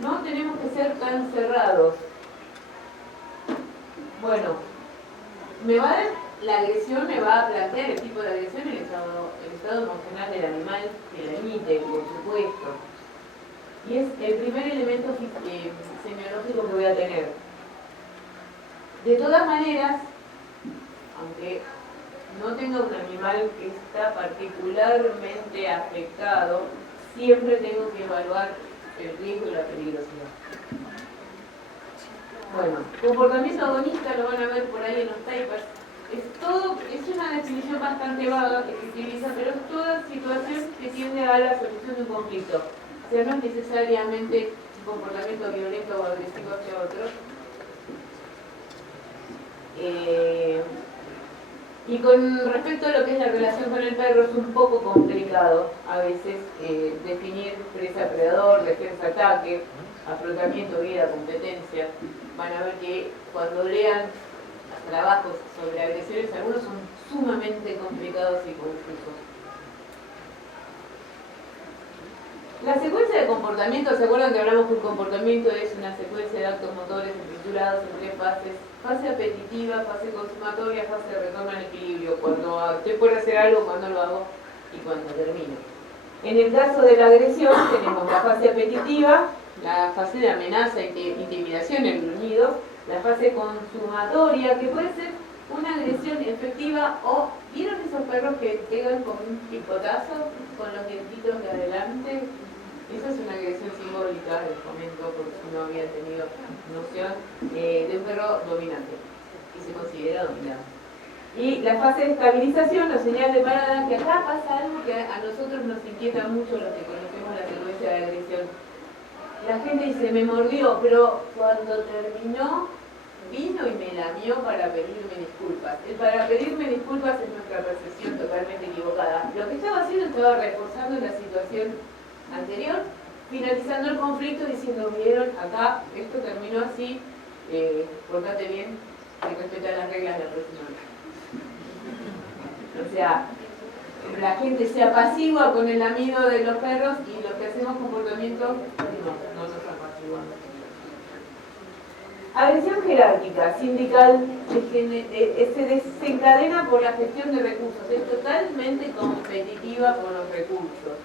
No tenemos que ser tan cerrados. Bueno, la agresión me va a plantear el tipo de agresión, el estado emocional del animal que la emite, por supuesto. Y es el primer elemento semiológico que voy a tener. De todas maneras, aunque no tenga un animal que está particularmente afectado, siempre tengo que evaluar el riesgo y la peligrosidad. Bueno, comportamiento agonista lo van a ver por ahí en los papers. Es una definición bastante vaga que se utiliza, pero es toda situación que tiende a la solución de un conflicto. O sea, no es necesariamente un comportamiento violento o agresivo hacia otro. Y con respecto a lo que es la relación con el perro, es un poco complicado a veces definir presa-predador, defensa-ataque, afrontamiento, guía, competencia. Van a ver que cuando lean trabajos sobre agresiones, algunos son sumamente complicados y confusos. La secuencia de comportamiento, ¿se acuerdan que hablamos que un comportamiento es una secuencia de actos motores estructurados en 3 fases? Fase apetitiva, fase consumatoria, fase de retorno al equilibrio. Cuando estoy por hacer algo, cuando lo hago y cuando termino. En el caso de la agresión tenemos la fase apetitiva, la fase de amenaza e intimidación, el gruñido, la fase consumatoria, que puede ser una agresión efectiva o, ¿vieron esos perros que pegan con un picotazo con los dientitos de adelante? Esa es una agresión simbólica, les comento, porque si no había tenido noción, de un perro dominante, y se considera dominante. Y la fase de estabilización, o señal de parada, que acá pasa algo que a nosotros nos inquieta mucho los que conocemos la secuencia de agresión. La gente dice, me mordió, pero cuando terminó, vino y me lamió para pedirme disculpas. El para pedirme disculpas es nuestra percepción totalmente equivocada. Lo que estaba haciendo estaba reforzando la situación anterior, finalizando el conflicto diciendo, vieron, acá esto terminó así, portate bien y respeta las reglas de la próxima vez. O sea, la gente se apacigua con el amigo de los perros y los que hacemos comportamientos no nos apaciguamos. Agresión jerárquica, sindical, se desencadena por la gestión de recursos, es totalmente competitiva por los recursos.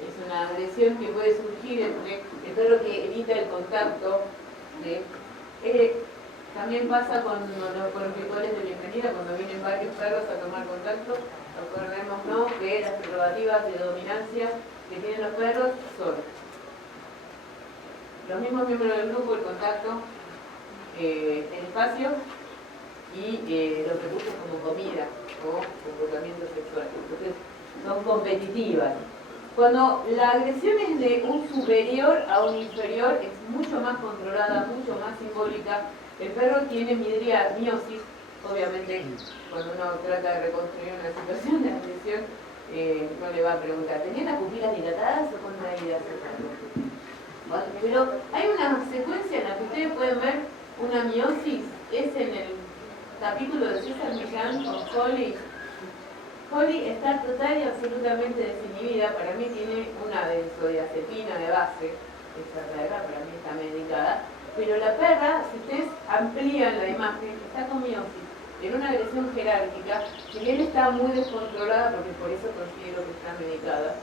Es una agresión que puede surgir entre el perro que evita el contacto. También pasa con los rituales de bienvenida, cuando vienen varios perros a tomar contacto. Acordémonos que las prerrogativas de dominancia que tienen los perros son los mismos miembros del grupo, el contacto, el espacio y los recursos como comida o comportamiento sexual. Entonces, son competitivas. Cuando la agresión es de un superior a un inferior, es mucho más controlada, mucho más simbólica. El perro tiene miosis, obviamente, cuando uno trata de reconstruir una situación de agresión, no le va a preguntar, ¿tenía las pupilas dilatadas o contraídas? Pero hay una secuencia en la que ustedes pueden ver una miosis, es en el capítulo de César Millán con Holly. Holly está total y absolutamente desinhibida, para mí tiene una benzodiazepina de base, esa perra para mí está medicada, pero la perra, si ustedes amplían la imagen, está con miosis, en una agresión jerárquica, si bien está muy descontrolada, porque por eso considero que está medicada,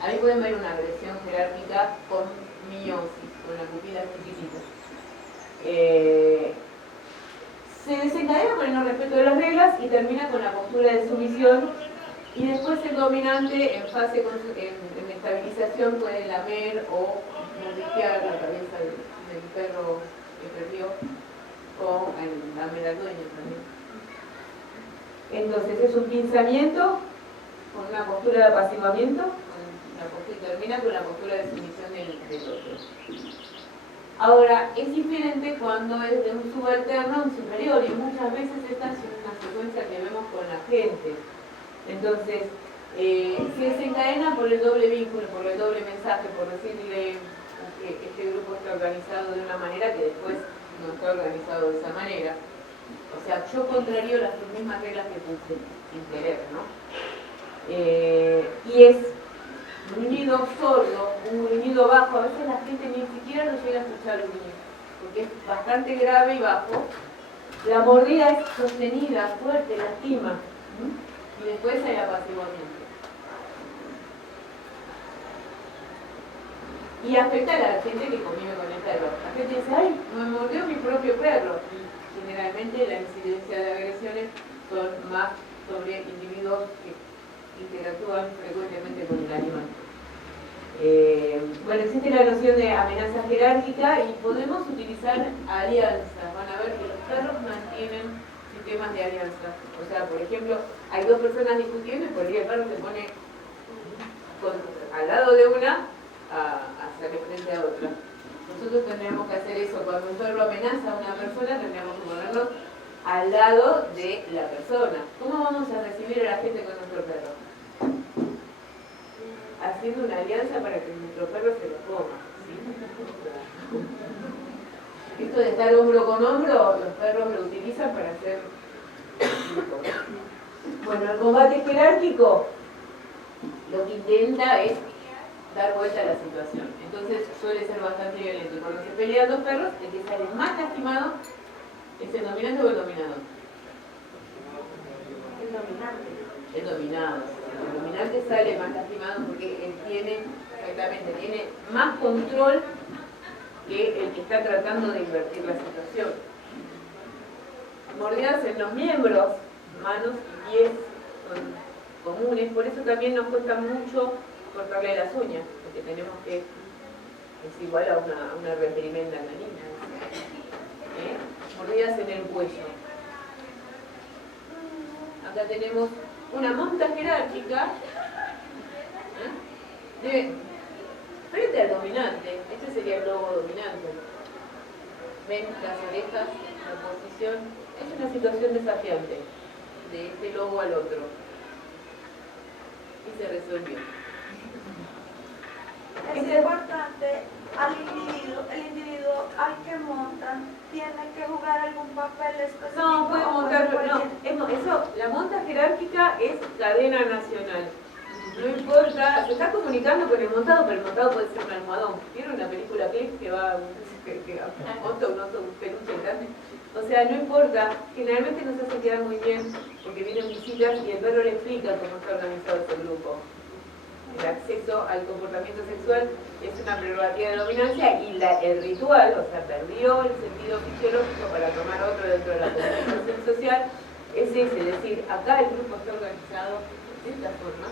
ahí pueden ver una agresión jerárquica con miosis, con la pupila chiquitita. Se desencadena con el no respeto de las reglas y termina con la postura de sumisión, y después el dominante en fase en estabilización puede lamer o mordisquear la cabeza del perro que perdió o lamer al dueño también. Entonces es un pinzamiento con una postura de apaciguamiento, termina con la postura de sumisión del otro. Ahora, es diferente cuando es de un subalterno a un superior, y muchas veces esta es una secuencia que vemos con la gente. Entonces, se desencadena por el doble vínculo, por el doble mensaje, por decirle que este grupo está organizado de una manera que después no está organizado de esa manera. O sea, yo contrario las mismas reglas que puse, sin querer, ¿no? Y es gruñido sordo, un gruñido bajo, a veces la gente ni siquiera lo llega a escuchar el gruñido, porque es bastante grave y bajo. La mordida es sostenida, fuerte, lastima, y después hay apaciguamiento. Y afecta a la gente que convive con el perro. La gente dice, ay, me mordió mi propio perro. Y generalmente la incidencia de agresiones son más sobre individuos que interactúan frecuentemente con el animal. Bueno, existe la noción de amenaza jerárquica y podemos utilizar alianzas. Van a ver que los perros mantienen sistemas de alianzas. O sea, por ejemplo, hay dos personas discutiendo y por ahí el perro se pone al lado de una a hacerle frente a otra. Nosotros tendríamos que hacer eso. Cuando un perro amenaza a una persona, tendríamos que ponernos al lado de la persona. ¿Cómo vamos a recibir a la gente con nuestro perro? Haciendo una alianza para que nuestro perro se lo coma, ¿sí? Esto de estar hombro con hombro, los perros lo utilizan para hacer grupos. Bueno, el combate jerárquico lo que intenta es dar vuelta a la situación. Entonces suele ser bastante violento. Y cuando se pelean dos perros, el que sale más lastimado es el dominante o el dominador. El dominante. El dominado. El dominante sale más lastimado porque él tiene más control que el que está tratando de invertir la situación. Mordidas en los miembros, manos y pies son comunes, por eso también nos cuesta mucho cortarle las uñas, porque tenemos que, es igual a una reprimenda canina. Mordidas en el cuello. Acá tenemos una monta jerárquica frente al dominante. Este sería el lobo dominante. Ven las orejas, la posición. Es una situación desafiante de este lobo al otro. Y se resolvió. Es importante el individuo al que montan tiene que jugar algún papel específico. No, puede montar, la monta jerárquica es cadena nacional. No importa, se está comunicando con el montado, pero el montado puede ser un almohadón. ¿Vieron la película Click que monta un oso, un peluche grande? O sea, no importa, generalmente nos hace quedar muy bien porque vienen visitas y el perro le explica cómo está organizado ese grupo. El acceso al comportamiento sexual es una prerrogativa de dominancia y el ritual, o sea, perdió el sentido fisiológico para tomar otro dentro de la comunicación social, es ese, es decir, acá el grupo está organizado de esta forma.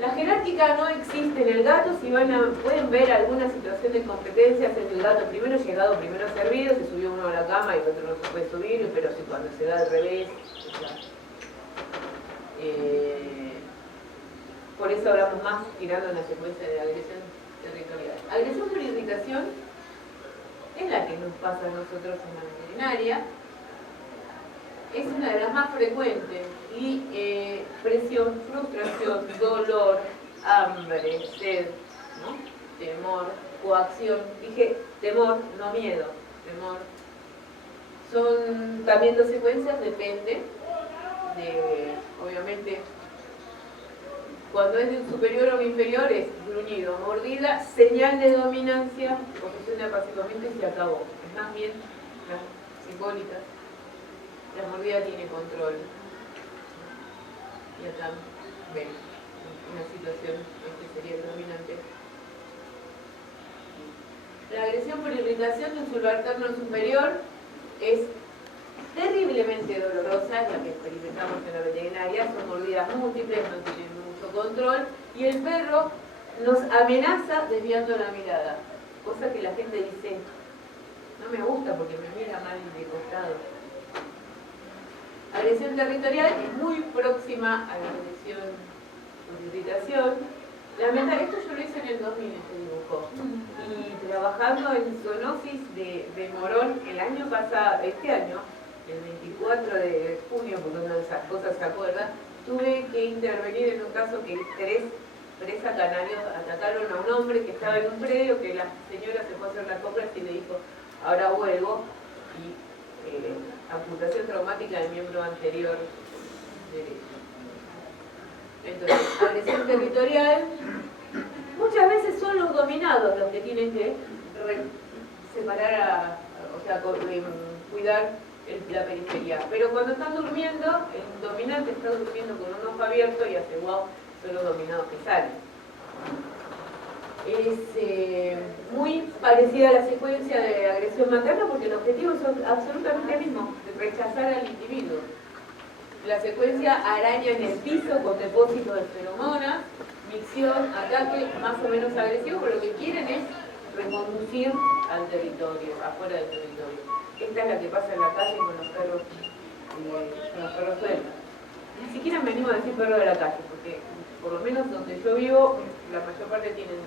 La jerárquica no existe en el gato, si pueden ver alguna situación de competencias en el gato primero llegado, primero servido, se subió uno a la cama y el otro no se puede subir, pero si cuando se da al revés, por eso hablamos más tirando en la secuencia de agresión territorial. Agresión por irritación es la que nos pasa a nosotros en la veterinaria, es una de las más frecuentes y presión, frustración, dolor, hambre, sed, ¿no? Temor, coacción. Dije temor, no miedo, temor. Son también dos secuencias, depende de, obviamente, cuando es de un superior o un inferior es gruñido, mordida, señal de dominancia, posición de apaciguamiento y se acabó. Es más bien las simbólicas. La mordida tiene control. Y acá ven una situación, este sería el dominante. La agresión por irritación de un subalterno superior es terriblemente dolorosa, es la que experimentamos en la veterinaria, son mordidas múltiples, no tienen mucho control, y el perro nos amenaza desviando la mirada, cosa que la gente dice, no me gusta porque me mira mal de costado. Agresión territorial es muy próxima a la agresión por irritación. Esto yo lo hice en el 2000, este dibujo. Y trabajando en zoonosis de Morón el año pasado, este año, el 24 de junio, porque una de esas cosas se acuerda, tuve que intervenir en un caso que 3 presa canarios atacaron a un hombre que estaba en un predio, que la señora se fue a hacer la compra y le dijo, ahora vuelvo, y amputación traumática del miembro anterior derecho. Entonces, agresión territorial, muchas veces son los dominados los que tienen que separar, cuidar la periferia. Pero cuando están durmiendo, el dominante está durmiendo con un ojo abierto y hace wow, son los dominados que salen. Es muy parecida a la secuencia de agresión materna porque el objetivo es absolutamente el mismo, de rechazar al individuo. La secuencia araña en el piso con depósito de feromonas, micción, ataque más o menos agresivo, pero lo que quieren es reconducir al territorio, afuera del territorio. Esta es la que pasa en la calle con los perros sueltos. Ni siquiera me animo a decir perro de la calle, porque por lo menos donde yo vivo, la mayor parte tienen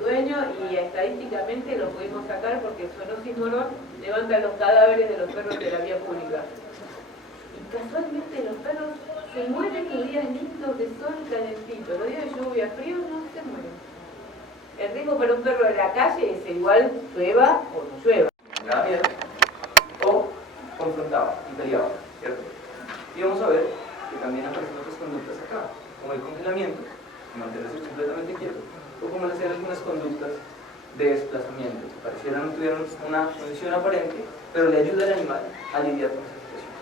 dueño y estadísticamente lo pudimos sacar porque Zoonosis Morón levanta los cadáveres de los perros de la vía pública. Y casualmente los perros se mueren los días lindos de sol calentito, los días de lluvia, frío, no se mueren. El riesgo para un perro de la calle es igual llueva o no llueva. Nada miedo, o confrontaba y peleaba, ¿cierto? Y vamos a ver que también aparecen otras conductas acá, como el congelamiento, mantenerse completamente quieto, o como hacer algunas conductas de desplazamiento, que pareciera no tuvieran una función aparente, pero le ayuda al animal a lidiar con esa situación.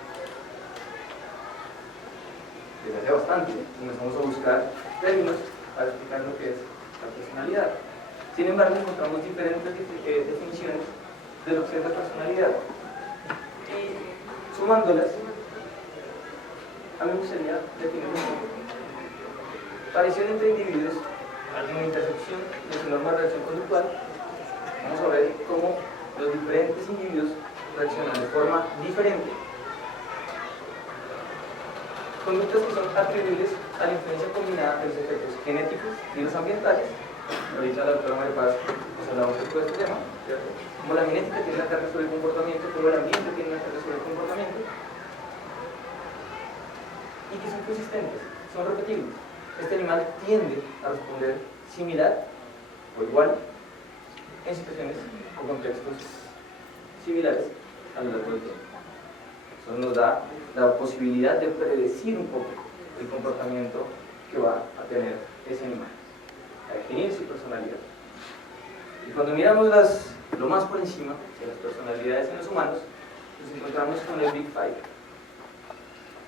Desde hace bastante comenzamos a buscar términos para explicar lo que es la personalidad. Sin embargo, encontramos diferentes definiciones de lo que es la personalidad. Y sumándolas, a mí me gustaría definir un poco. Aparición entre individuos, alguna intersección de su norma de reacción conductual. Vamos a ver cómo los diferentes individuos reaccionan de forma diferente. Conductas que son atribuibles a la influencia combinada de los efectos genéticos y los ambientales. Ahorita la doctora María Paz nos hablaba un poco de este tema, ¿cierto? Como la genética tiene una carga sobre el comportamiento, como el ambiente tiene una carga sobre el comportamiento, y que son consistentes, son repetibles. Este animal tiende a responder similar o igual en situaciones o contextos similares a lo largo del tiempo. Eso nos da la posibilidad de predecir un poco el comportamiento que va a tener ese animal, a definir su personalidad. Y cuando miramos lo más por encima de las personalidades en los humanos, nos encontramos con el Big Five,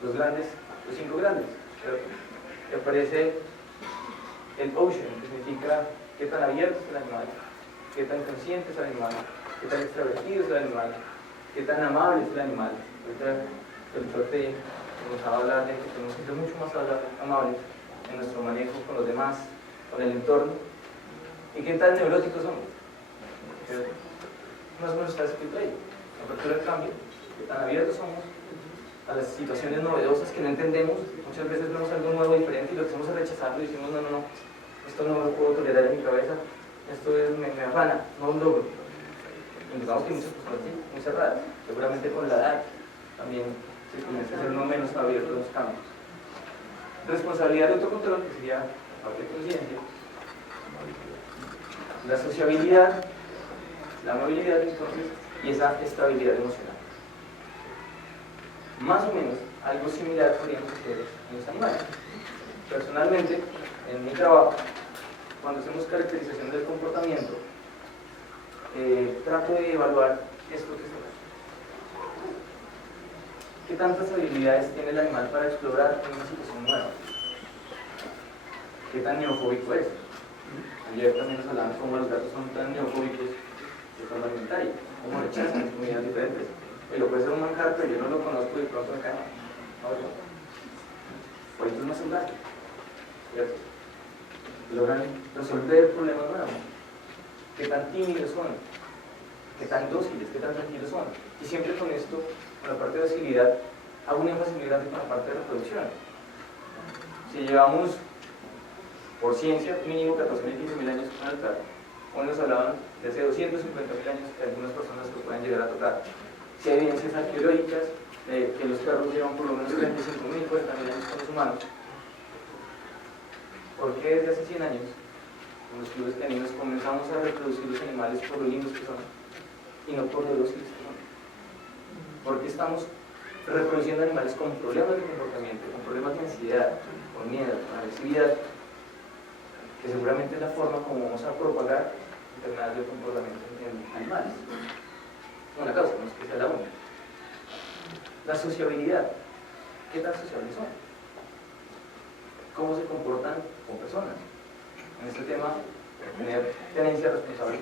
los 5 grandes, ¿cierto? Que aparece el Ocean, que significa qué tan abierto es el animal, qué tan consciente es el animal, qué tan extrovertido es el animal, qué tan amable es el animal. Ahorita el profe nos va a hablar de que tenemos que ser mucho más amables en nuestro manejo con los demás, con el entorno, y qué tan neuróticos somos. Más o menos está escrito ahí. Apertura al cambio, qué tan abiertos somos a las situaciones novedosas que no entendemos. Muchas veces vemos algo nuevo, diferente, y lo que hacemos es rechazarlo y decimos, no, esto no lo puedo tolerar en mi cabeza, esto me afana, no lo logro. Y digamos que hay muchas personas muy cerradas, seguramente con la edad también se comienza a ser uno menos abierto a los cambios. Responsabilidad de autocontrol, que sería la parte de conciencia. La sociabilidad, la movilidad, entonces, y esa estabilidad emocional. Más o menos, algo similar podríamos hacer en los animales. Personalmente, en mi trabajo, cuando hacemos caracterización del comportamiento, trato de evaluar esto que se da. ¿Qué tantas habilidades tiene el animal para explorar en una situación nueva? ¿Qué tan neofóbico es? Ayer también nos hablaban cómo los gatos son tan neofóbicos de forma alimentaria, cómo rechazan comidas diferentes. Lo puede ser un manjar, pero yo no lo conozco y de pronto me cae mal. Por eso es más salvaje, ¿cierto? Logran resolver problemas nuevos. ¿Qué tan tímidos son? ¿Qué tan dóciles? ¿Qué tan tranquilos son? Y siempre con esto, con la parte de docilidad, hago un énfasis muy grande con la parte de reproducción. Si llevamos, por ciencia, mínimo 14.000 y 15.000 años con el trato, hoy nos hablaban de hace 250.000 años que algunas personas lo pueden llegar a tocar. Si hay evidencias arqueológicas que los perros llevan por lo menos 35.000, 40.000 años con los humanos. ¿Por qué desde hace 100 años, con los clubes caninos, comenzamos a reproducir los animales por lo lindos que son y no por lo dóciles que son? ¿Por qué estamos reproduciendo animales con problemas de comportamiento, con problemas de ansiedad, con miedo, con agresividad? Que seguramente es la forma como vamos a propagar enfermedades de comportamiento en animales. Una causa, no es que sea la única. La sociabilidad. ¿Qué tan sociables son? ¿Cómo se comportan con personas? En este tema, tener tenencia responsable,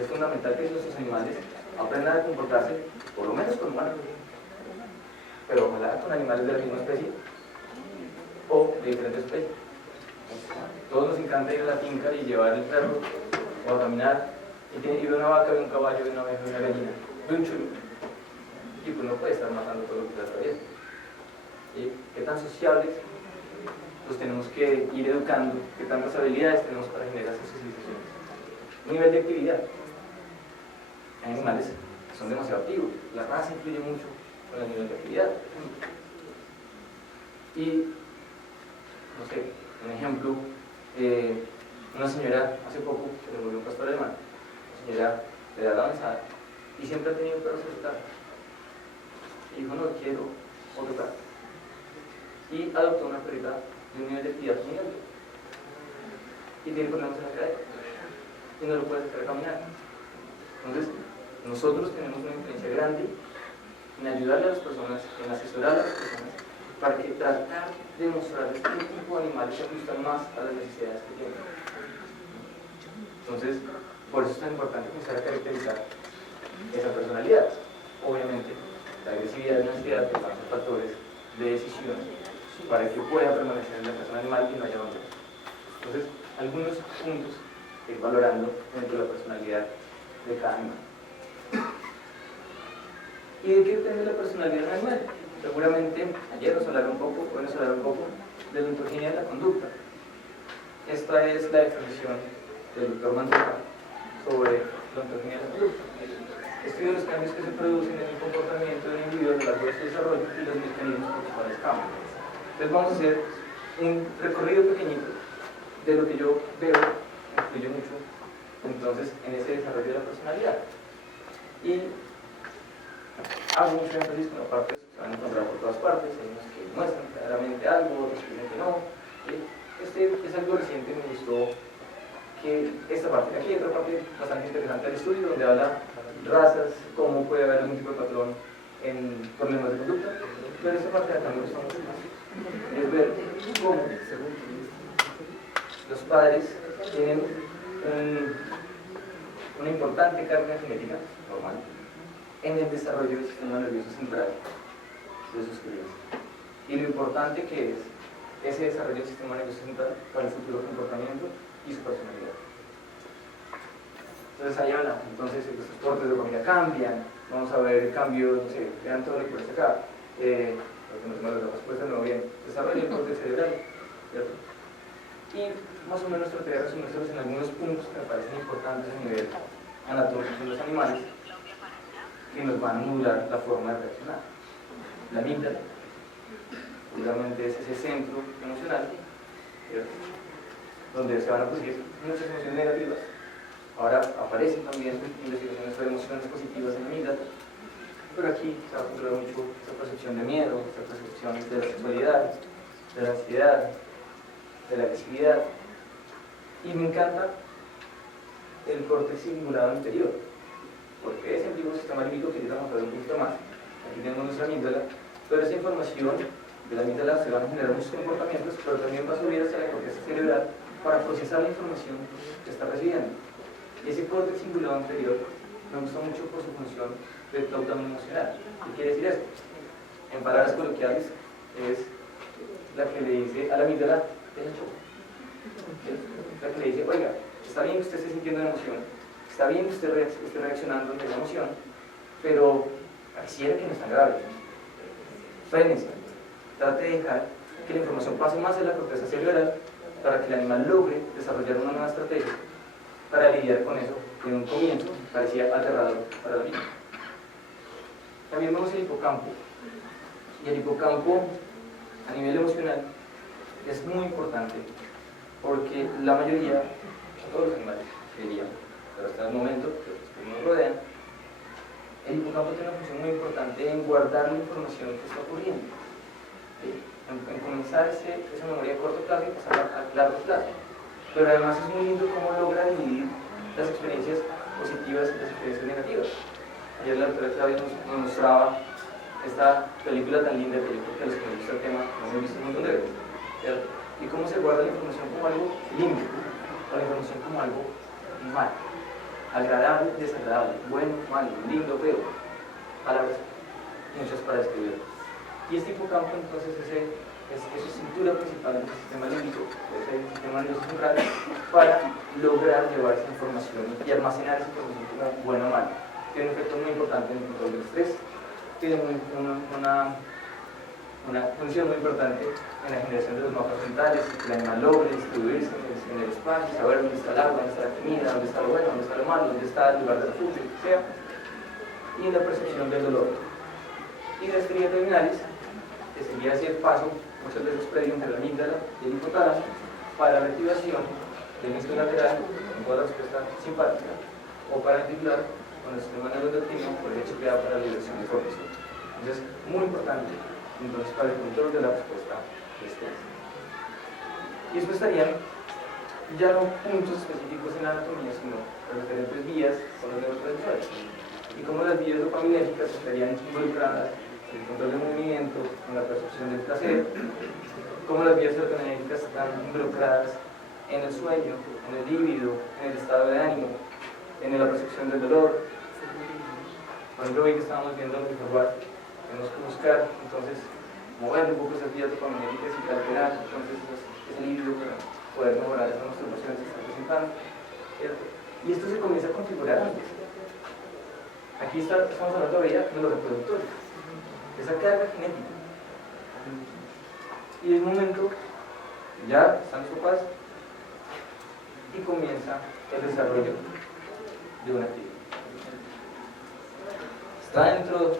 es fundamental que nuestros animales aprendan a comportarse, por lo menos con humanos, pero ojalá con animales de la misma especie o de diferentes especies. Todos nos encanta ir a la finca y llevar el perro o a caminar y ver una vaca, ver un caballo, ver una oveja, ver una gallina, ver un churro. Y pues no puede estar matando todo lo que se atraviesa. ¿Y qué tan sociables los tenemos que ir educando? ¿Qué tantas habilidades tenemos para generar esas socializaciones? Un nivel de actividad. Hay animales que son demasiado activos. La raza influye mucho con el nivel de actividad. Y, no sé, un ejemplo, una señora hace poco se le murió un pastor alemán. La señora de edad avanzada y siempre ha tenido perros solitarios. Y dijo, no quiero otro perro. Y adoptó una perrita de un nivel de actividad muy alto. Y tiene problemas en la cadera. Y no lo puede sacar a caminar. Entonces, nosotros tenemos una influencia grande en ayudarle a las personas, en asesorar a las personas, para que tratar de mostrarles qué tipo de animales se ajustan más a las necesidades que tienen. Entonces, por eso es tan importante comenzar a caracterizar esa personalidad. Obviamente, la agresividad y la ansiedad pues, son factores de decisión para que pueda permanecer en la persona animal y no haya abandono. Entonces, algunos puntos que ir valorando dentro de la personalidad de cada animal. ¿Y de qué depende la personalidad de un animal? Seguramente, ayer nos hablaron un poco, hoy nos hablaron un poco de la ontogenia de la conducta. Esta es la definición del Dr. Manteca sobre la ontogenia de la conducta. Estudia los cambios que se producen en el comportamiento del individuo a lo largo de su desarrollo y los mecanismos principales cambios. Entonces vamos a hacer un recorrido pequeñito de lo que yo veo, influye mucho entonces en ese desarrollo de la personalidad. Y hago mucho énfasis con la parte, se van a encontrar por todas partes, hay unos que muestran claramente algo, otros que dicen que no. Este es algo reciente, me gustó que esta parte de aquí, otra parte bastante interesante del estudio, donde habla razas, cómo puede haber algún tipo de patrón en problemas de conducta, pero esta parte de acá me gusta mucho más. Es ver cómo los padres tienen una importante carga genética normal en el desarrollo del sistema nervioso central de sus crías. Y lo importante que es ese desarrollo del sistema nervioso central para el futuro comportamiento y su personalidad. Entonces ahí hablamos, entonces los transportes de comida cambian, vamos a ver cambios, no sé, vean todo lo que parece acá, porque nos hemos dado la respuesta, no bien, desarrollo del corte cerebral, ¿cierto? Y más o menos trataré de resumírselos en algunos puntos que me parecen importantes a nivel anatómico de los animales, que nos van a modular la forma de reaccionar. La amígdala, seguramente es ese centro emocional, ¿cierto?, donde se van a producir muchas emociones negativas. Ahora aparecen también investigaciones sobre emociones positivas en la amígdala, pero aquí se va a controlar mucho esa percepción de miedo, esa percepción de la sexualidad, de la ansiedad, de la agresividad. Y me encanta el córtex cingulado anterior, porque es el antiguo sistema límbico que ya vamos a ver un poquito más. Aquí tenemos nuestra amígdala, pero esa información de la amígdala se van a generar muchos comportamientos, pero también va a subir hacia la corteza cerebral para procesar la información que está recibiendo. Y ese córtex cingulado anterior me gusta mucho por su función de tautónomo emocional. ¿Qué quiere decir esto? En palabras coloquiales, es la que le dice a la amígdala, la que le dice, oiga, está bien que usted esté sintiendo una emoción, está bien que usted esté reaccionando ante la emoción, pero pareciera que no es tan grave. Frénese, trate de dejar que la información pase más en la corteza cerebral para que el animal logre desarrollar una nueva estrategia para lidiar con eso que en un comienzo parecía aterrador para la vida. También vemos el hipocampo, y el hipocampo a nivel emocional es muy importante porque la mayoría, todos los animales, diría, pero hasta el momento que nos rodean, el hipocampo tiene una función muy importante en guardar la información que está ocurriendo, ¿sí?, en comenzar esa memoria a corto plazo y pasarla a largo plazo. Pero además es muy lindo cómo logra dividir las experiencias positivas y las experiencias negativas. Ayer la doctora Claudia nos mostraba esta película tan linda que yo creo que a los que nos gusta el tema no hemos visto un montón de veces, ¿cierto? Y cómo se guarda la información como algo lindo, o la información como algo malo, agradable, desagradable, bueno, malo, lindo, feo, palabras muchas para describirlo. Y este hipocampo entonces es esa cintura principal del sistema límbico, es el sistema nervioso central, para lograr llevar esa información y almacenar esa información como buena o mala. Tiene un efecto muy importante en el control del estrés, tiene una función muy importante en la generación de los mapas mentales, que el animal logre distribuirse en el espacio, saber dónde está el agua, dónde está la comida, dónde está lo bueno, dónde está lo malo, dónde está el lugar de refugio, lo que sea, y en la percepción del dolor. Y las crías terminales, que sería ese paso muchas veces previo entre la amígdala y el hipotálamo para la activación del hemisferio lateral con toda la respuesta simpática, o para articular con el sistema neuroendocrino por el hecho que da para la liberación de cortisol. Entonces, muy importante entonces para el control de la respuesta de estrés. Y después estarían ya no puntos específicos en la anatomía, sino las diferentes vías con los neurotransmisores. Y cómo las vías dopaminérgicas estarían involucradas en el control del movimiento, en la percepción del placer, cómo las vías serotoninérgicas están involucradas en el sueño, en el líbido, en el estado de ánimo, en la percepción del dolor. Por ejemplo, hoy que estábamos viendo el forward, tenemos que buscar, entonces, mover un poco esas vías dopaminéticas y alterar entonces ese líbido para poder mejorar esa masturbación que se está presentando, ¿cierto? Y esto se comienza a configurar antes. Aquí estamos hablando todavía de los reproductores, esa carga genética. Y es momento, ya están sus papás, y comienza el desarrollo de una actividad. Está dentro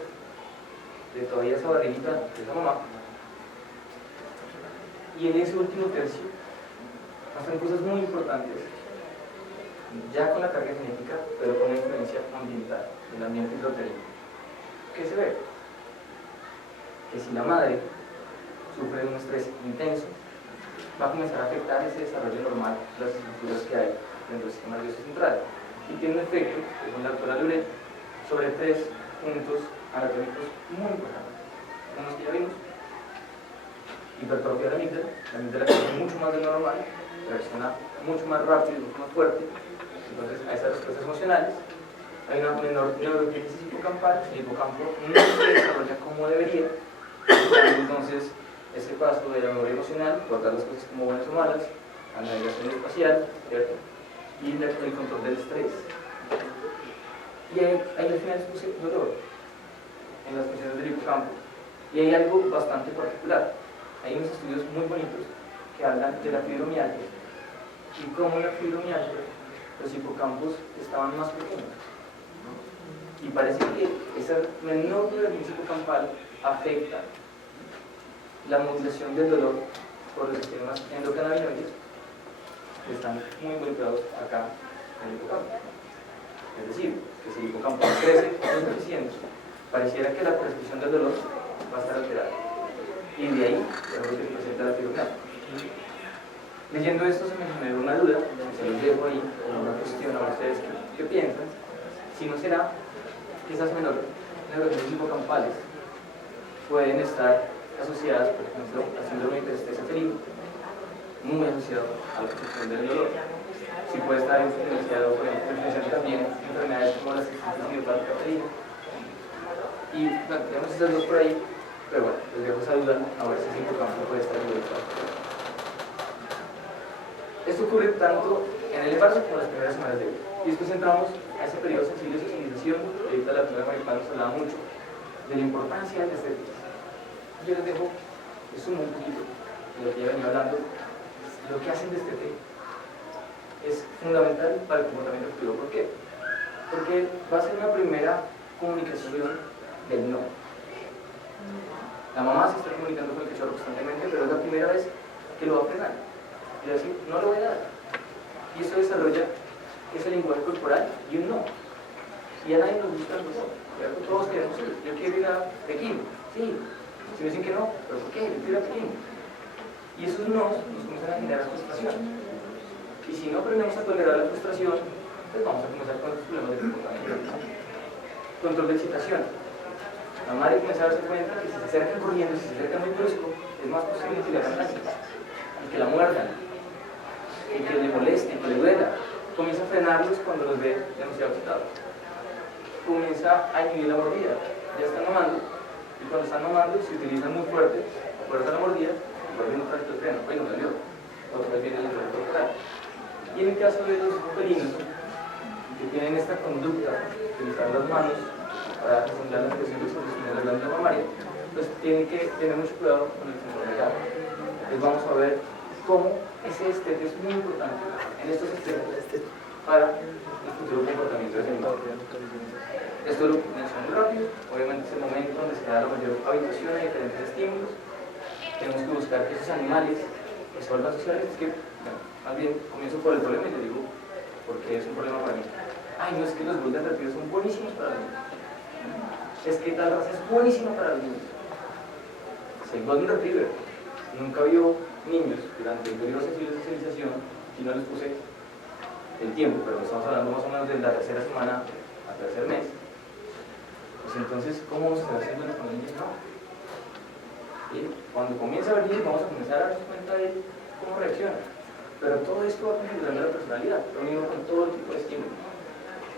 de todavía esa barriguita de esa mamá, y en ese último tercio pasan cosas muy importantes, ya con la carga genética, pero con la influencia ambiental, del ambiente intrauterino. ¿Qué se ve? Que si la madre sufre de un estrés intenso, va a comenzar a afectar ese desarrollo normal de las estructuras que hay dentro del sistema nervioso central. Y tiene un efecto, según la doctora Luret, sobre 3 puntos anatómicos muy importantes. Unos que ya vimos: hipertrofia de la amígdala que es mucho más de lo normal, reacciona mucho más rápido, mucho más fuerte, entonces a esas respuestas emocionales. Hay una menor neurogénesis hipocampal, el hipocampo no se desarrolla como debería, entonces ese paso de la memoria emocional, guardar las cosas como buenas o malas, a la navegación espacial, ¿cierto? Y el control del estrés. Y ahí al final se puse dolor en las funciones del hipocampo. Y hay algo bastante particular. Hay unos estudios muy bonitos que hablan de la fibromialgia y cómo en la fibromialgia los hipocampos estaban más pequeños. Y parece que esa menor neurogénesis hipocampal afecta la modulación del dolor por los sistemas endocannabinoides que están muy involucrados acá en el hipocampo. Es decir, que si el hipocampo crece o es deficiente, pareciera que la percepción del dolor va a estar alterada. Y de ahí es lo que presenta la fibromialgia. Leyendo esto se me generó una duda, se los dejo ahí como una cuestión a ustedes que piensan, si no será que esas menores neurogénesis hipocampales pueden estar asociadas, por ejemplo, al síndrome de hiperestesia felina, muy asociado a la percepción del dolor. Si puede estar influenciado, por ejemplo, también enfermedades como la cistitis idiopática felina. Y bueno, tenemos esas dos por ahí, pero bueno, les dejo esa duda, a ver si el hipocampo puede estar involucrado. Esto ocurre tanto en el embarazo como en las primeras semanas de vida. Y después entramos a ese periodo sensible de socialización. Ahorita la doctora Maripán nos hablaba mucho de la importancia del estética. Yo les dejo, resumo un poquito de lo que ya venía hablando. Lo que hacen de este es fundamental para el comportamiento futuro. ¿Por qué? Porque va a ser una primera comunicación del no. La mamá se está comunicando con el cachorro constantemente, pero es la primera vez que lo va a frenar. Y va a decir, no lo voy a dar. Y eso desarrolla ese lenguaje corporal y un no. Y a nadie nos gusta el no. Todos queremos ir. Yo quiero ir a Pekín. Sí. Si me dicen que no, ¿pero por qué? Yo quiero ir a Pekín. Y esos no nos comienzan a generar frustración. Y si no aprendemos a tolerar la frustración, pues vamos a comenzar con los problemas de comportamiento. Control de excitación. La madre comienza a darse cuenta que si se acercan corriendo, si se acercan muy brusco, es más posible que le hagan daño, y que la muerdan, y que le moleste, que le duela. Comienza a frenarlos cuando los ve demasiado excitados. Comienza a inhibir la mordida. Ya están mamando, y cuando están mamando, se utilizan muy fuerte, fuerza la mordida, vuelven otra vez el freno, bueno, salió, otra vez viene el freno corporal. Y en el caso de los felinos, que tienen esta conducta de utilizar las manos para estimular la presión de la glándula mamaria, pues tienen que tener mucho cuidado con el control de carga. Entonces vamos a ver cómo ese estete es muy importante en estos estetes para el futuro comportamiento de ese animal. Esto lo menciono muy rápido, obviamente es el momento donde se da la mayor habituación a diferentes estímulos. Tenemos que buscar que esos animales que se vuelvan sociales, es que, bueno, más bien comienzo por el problema y le digo, porque es un problema para mí. Ay, no, es que los golden retrievers son buenísimos para los niños. Es que tal raza es buenísima para los niños. Si el golden retriever nunca vio niños durante el periodo sensible de socialización, y no les puse el tiempo, pero estamos hablando más o menos de la tercera semana al tercer mes, pues entonces, ¿cómo vamos a estar haciendo con los niños? No. Y cuando comience a ver niños, vamos a comenzar a darnos cuenta de cómo reacciona. Pero todo esto va configurando la personalidad, lo mismo con todo tipo de estímulos,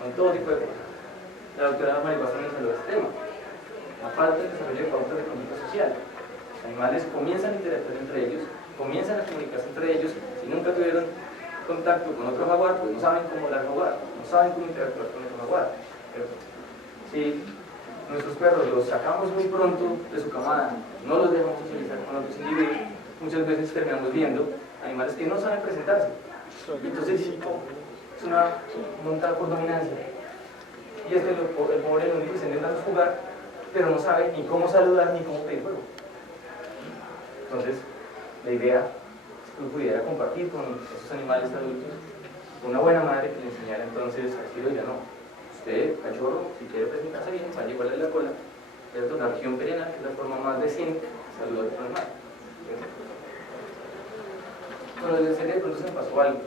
con todo tipo de cosas. La doctora Mariposa mencionó este tema, la falta de desarrollo de pautas de conducta social. Los animales comienzan a interactuar entre ellos, comienzan a comunicarse entre ellos, si nunca tuvieron contacto con otro jaguar, pues no saben cmo hablar jaguar, no saben cómo interactuar con otro jaguar. Pero si nuestros perros los sacamos muy pronto de su camada, no los dejamos socializar con otros individuos, muchas veces terminamos viendo animales que no saben presentarse. Entonces es una montada por dominancia. Y es que el pobre lo único que se intenta es jugar, pero no sabe ni cómo saludar ni cómo pedir juego. Entonces, la idea es que uno pudiera compartir con esos animales adultos, con una buena madre que le enseñara entonces a decir, oiga, no, usted, cachorro, si quiere presentarse bien, vaya a igualarle la cola, debe tocar región perianal, que es la forma más decente de saludar a otro animal. Con los del de pronto se me pasó algo,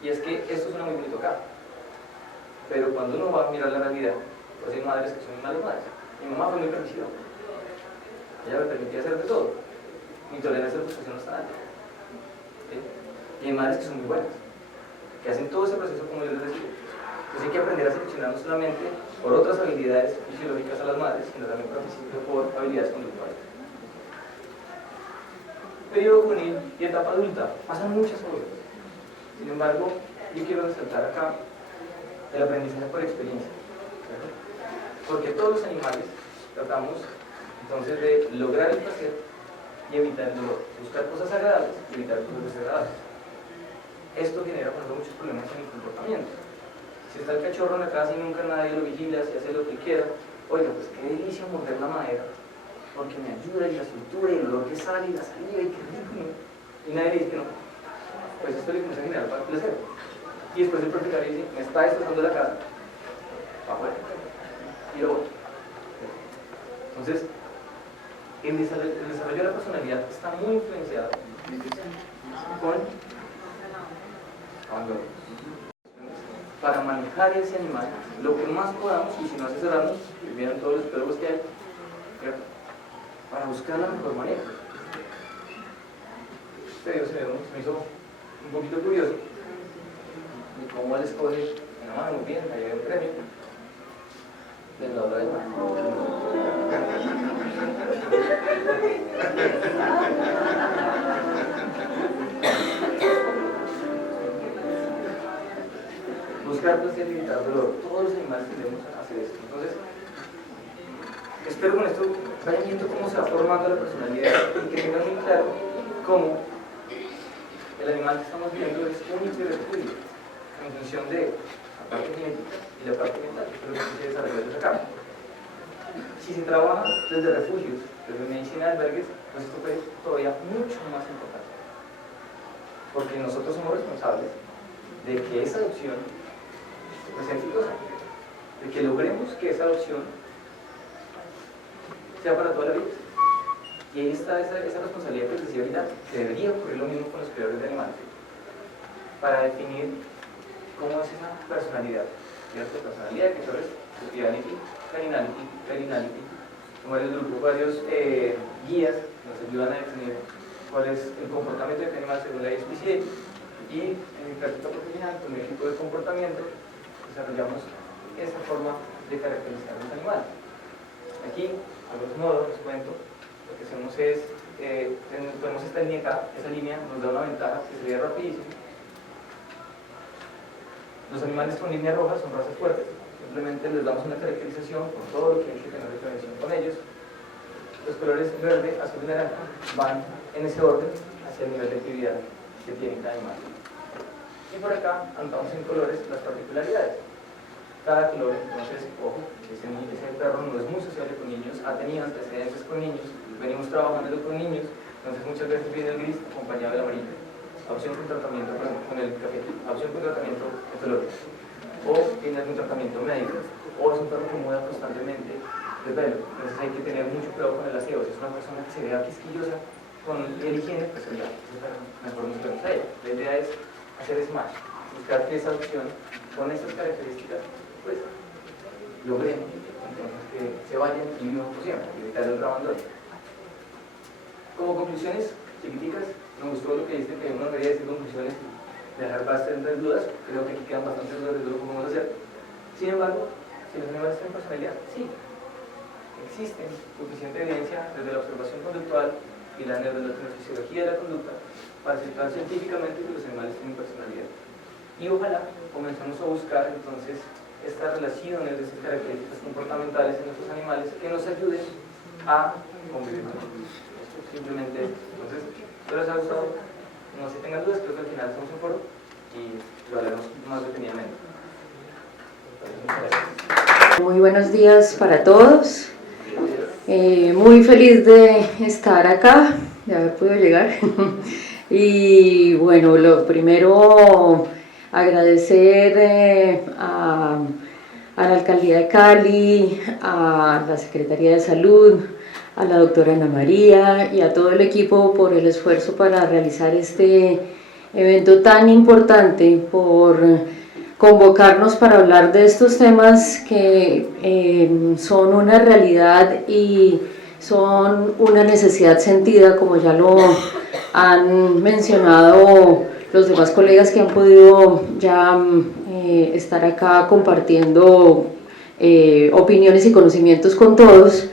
y es que esto suena muy bonito acá, pero cuando uno va a mirar la realidad, pues hay madres que son malas madres. Mi mamá fue muy permisiva, ella me permitía hacer de todo, mi tolerancia a la frustración no está alta. ¿Sí? Y hay madres que son muy buenas, que hacen todo ese proceso como yo les decía. Entonces hay que aprender a seleccionar no solamente por otras habilidades fisiológicas a las madres, sino también por habilidades conductuales. Periodo juvenil y etapa adulta, pasan muchas cosas. Sin embargo, yo quiero resaltar acá el aprendizaje por experiencia, ¿cierto? Porque todos los animales tratamos entonces de lograr el placer y evitar el dolor, buscar cosas agradables y evitar cosas desagradables. Esto genera, por ejemplo, muchos problemas en el comportamiento. Si está el cachorro en la casa y nunca nadie lo vigila, si hace lo que quiera, oiga, pues qué delicia morder la madera, porque me ayuda y la estructura y el olor que sale y la salida y qué rico, y nadie dice que no. Pues esto le comienza a generar placer. Y después el propietario dice, me está destrozando la casa, afuera, y lo voy. Entonces, el desarrollo de la personalidad está muy influenciado con abandono. Para manejar ese animal, lo que más podamos, y si no asesorarnos, vieron todos los psicólogos que hay, ¿cierto? Para buscar la mejor manera. Este video se me hizo un poquito curioso de cómo él escoge una mano muy bien, ahí hay un premio. Les lo habla de buscar placer y evitar dolor. Todos los animales tendemos a hacer eso. Entonces, espero con esto vayan viendo cómo se va formando la personalidad y que tengan muy claro cómo el animal que estamos viendo es único y repetible en función de la parte genética y la parte mental, que es lo que se desarrolla desde acá. Si se trabaja desde refugios, desde medicina de albergues, pues esto es todavía mucho más importante. Porque nosotros somos responsables de que esa adopción sea exitosa, de que logremos que esa adopción sea para toda la vida. Y ahí está esa responsabilidad que les decía ahorita, que debería ocurrir lo mismo con los criadores de animales, para definir cómo es esa personalidad, ¿cierto? Personalidad de criadores, hospitality, caninality, como el grupo, varios guías que nos ayudan a definir cuál es el comportamiento de cada animal según la especie, y en mi práctica profesional, con mi equipo de comportamiento, desarrollamos esa forma de caracterizar los animales. Aquí, a grosso modo, les cuento, lo que hacemos es, ponemos esta línea acá, esa línea nos da una ventaja que sería rapidísimo. Los animales con línea roja son razas fuertes, simplemente les damos una caracterización por todo lo que hay que tener referencia con ellos. Los colores verde, azul y naranja van en ese orden hacia el nivel de actividad que tiene cada animal. Y por acá anotamos en colores las particularidades. Cada color, entonces, ojo, ese perro no es muy sociable con niños, ha tenido antecedentes con niños, venimos trabajando con niños, entonces muchas veces viene el gris acompañado del amarillo. Opción con tratamiento con el café, opción con tratamiento con colores, o tiene algún tratamiento médico, o es un perro que muda constantemente de pelo, entonces hay que tener mucho cuidado con el aseo. Si es una persona que se vea quisquillosa con el higiene, pues ya, mejor nos vemos a ella. La idea es hacer smash, buscar que esa opción con estas características, pues logremos entonces que se vayan y vivan por siempre, evitar el abandono. Como conclusiones chiquiticas, me gustó lo que dice que uno debería decir un conclusiones y dejar bastantes dudas. Creo que aquí quedan bastantes dudas de lo que vamos a hacer. Sin embargo, si los animales tienen personalidad, sí, existe suficiente evidencia desde la observación conductual y la neurofisiología de la conducta para aceptar científicamente que los animales tienen personalidad. Y ojalá comencemos a buscar entonces estas relaciones de esas características comportamentales en nuestros animales que nos ayuden a convivir con ellos. Esto simplemente, entonces, espero les haya gustado. No se tengan dudas, creo que al final hacemos un foro y lo haremos más detenidamente. Muy buenos días para todos. Muy feliz de estar acá, de haber podido llegar. Y bueno, lo primero, agradecer a la Alcaldía de Cali, a la Secretaría de Salud, a la doctora Ana María y a todo el equipo por el esfuerzo para realizar este evento tan importante, por convocarnos para hablar de estos temas que son una realidad y son una necesidad sentida, como ya lo han mencionado los demás colegas que han podido ya estar acá compartiendo opiniones y conocimientos con todos.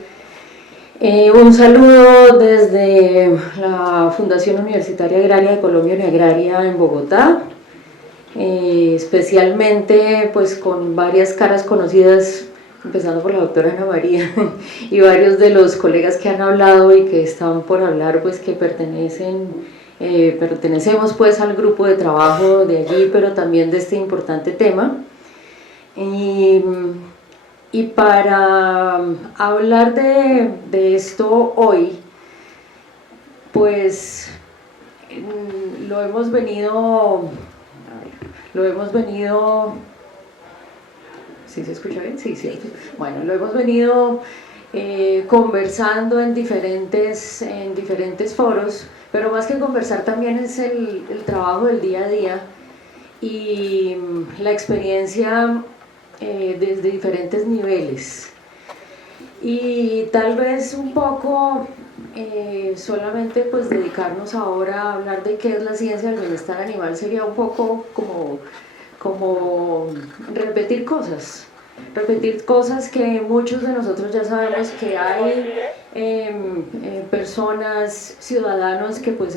Un saludo desde la Fundación Universitaria Agraria de Colombia Uniagraria en Bogotá, especialmente pues con varias caras conocidas, empezando por la doctora Ana María y varios de los colegas que han hablado y que están por hablar, pues que pertenecemos pues al grupo de trabajo de allí, pero también de este importante tema. Y para hablar de esto hoy, pues lo hemos venido, ¿sí se escucha bien? Sí, cierto. Bueno, lo hemos venido conversando en diferentes foros, pero más que conversar también es el trabajo del día a día y la experiencia desde diferentes niveles. Y tal vez un poco solamente pues dedicarnos ahora a hablar de qué es la ciencia del bienestar animal sería un poco como repetir cosas que muchos de nosotros ya sabemos, que hay personas, ciudadanos que pues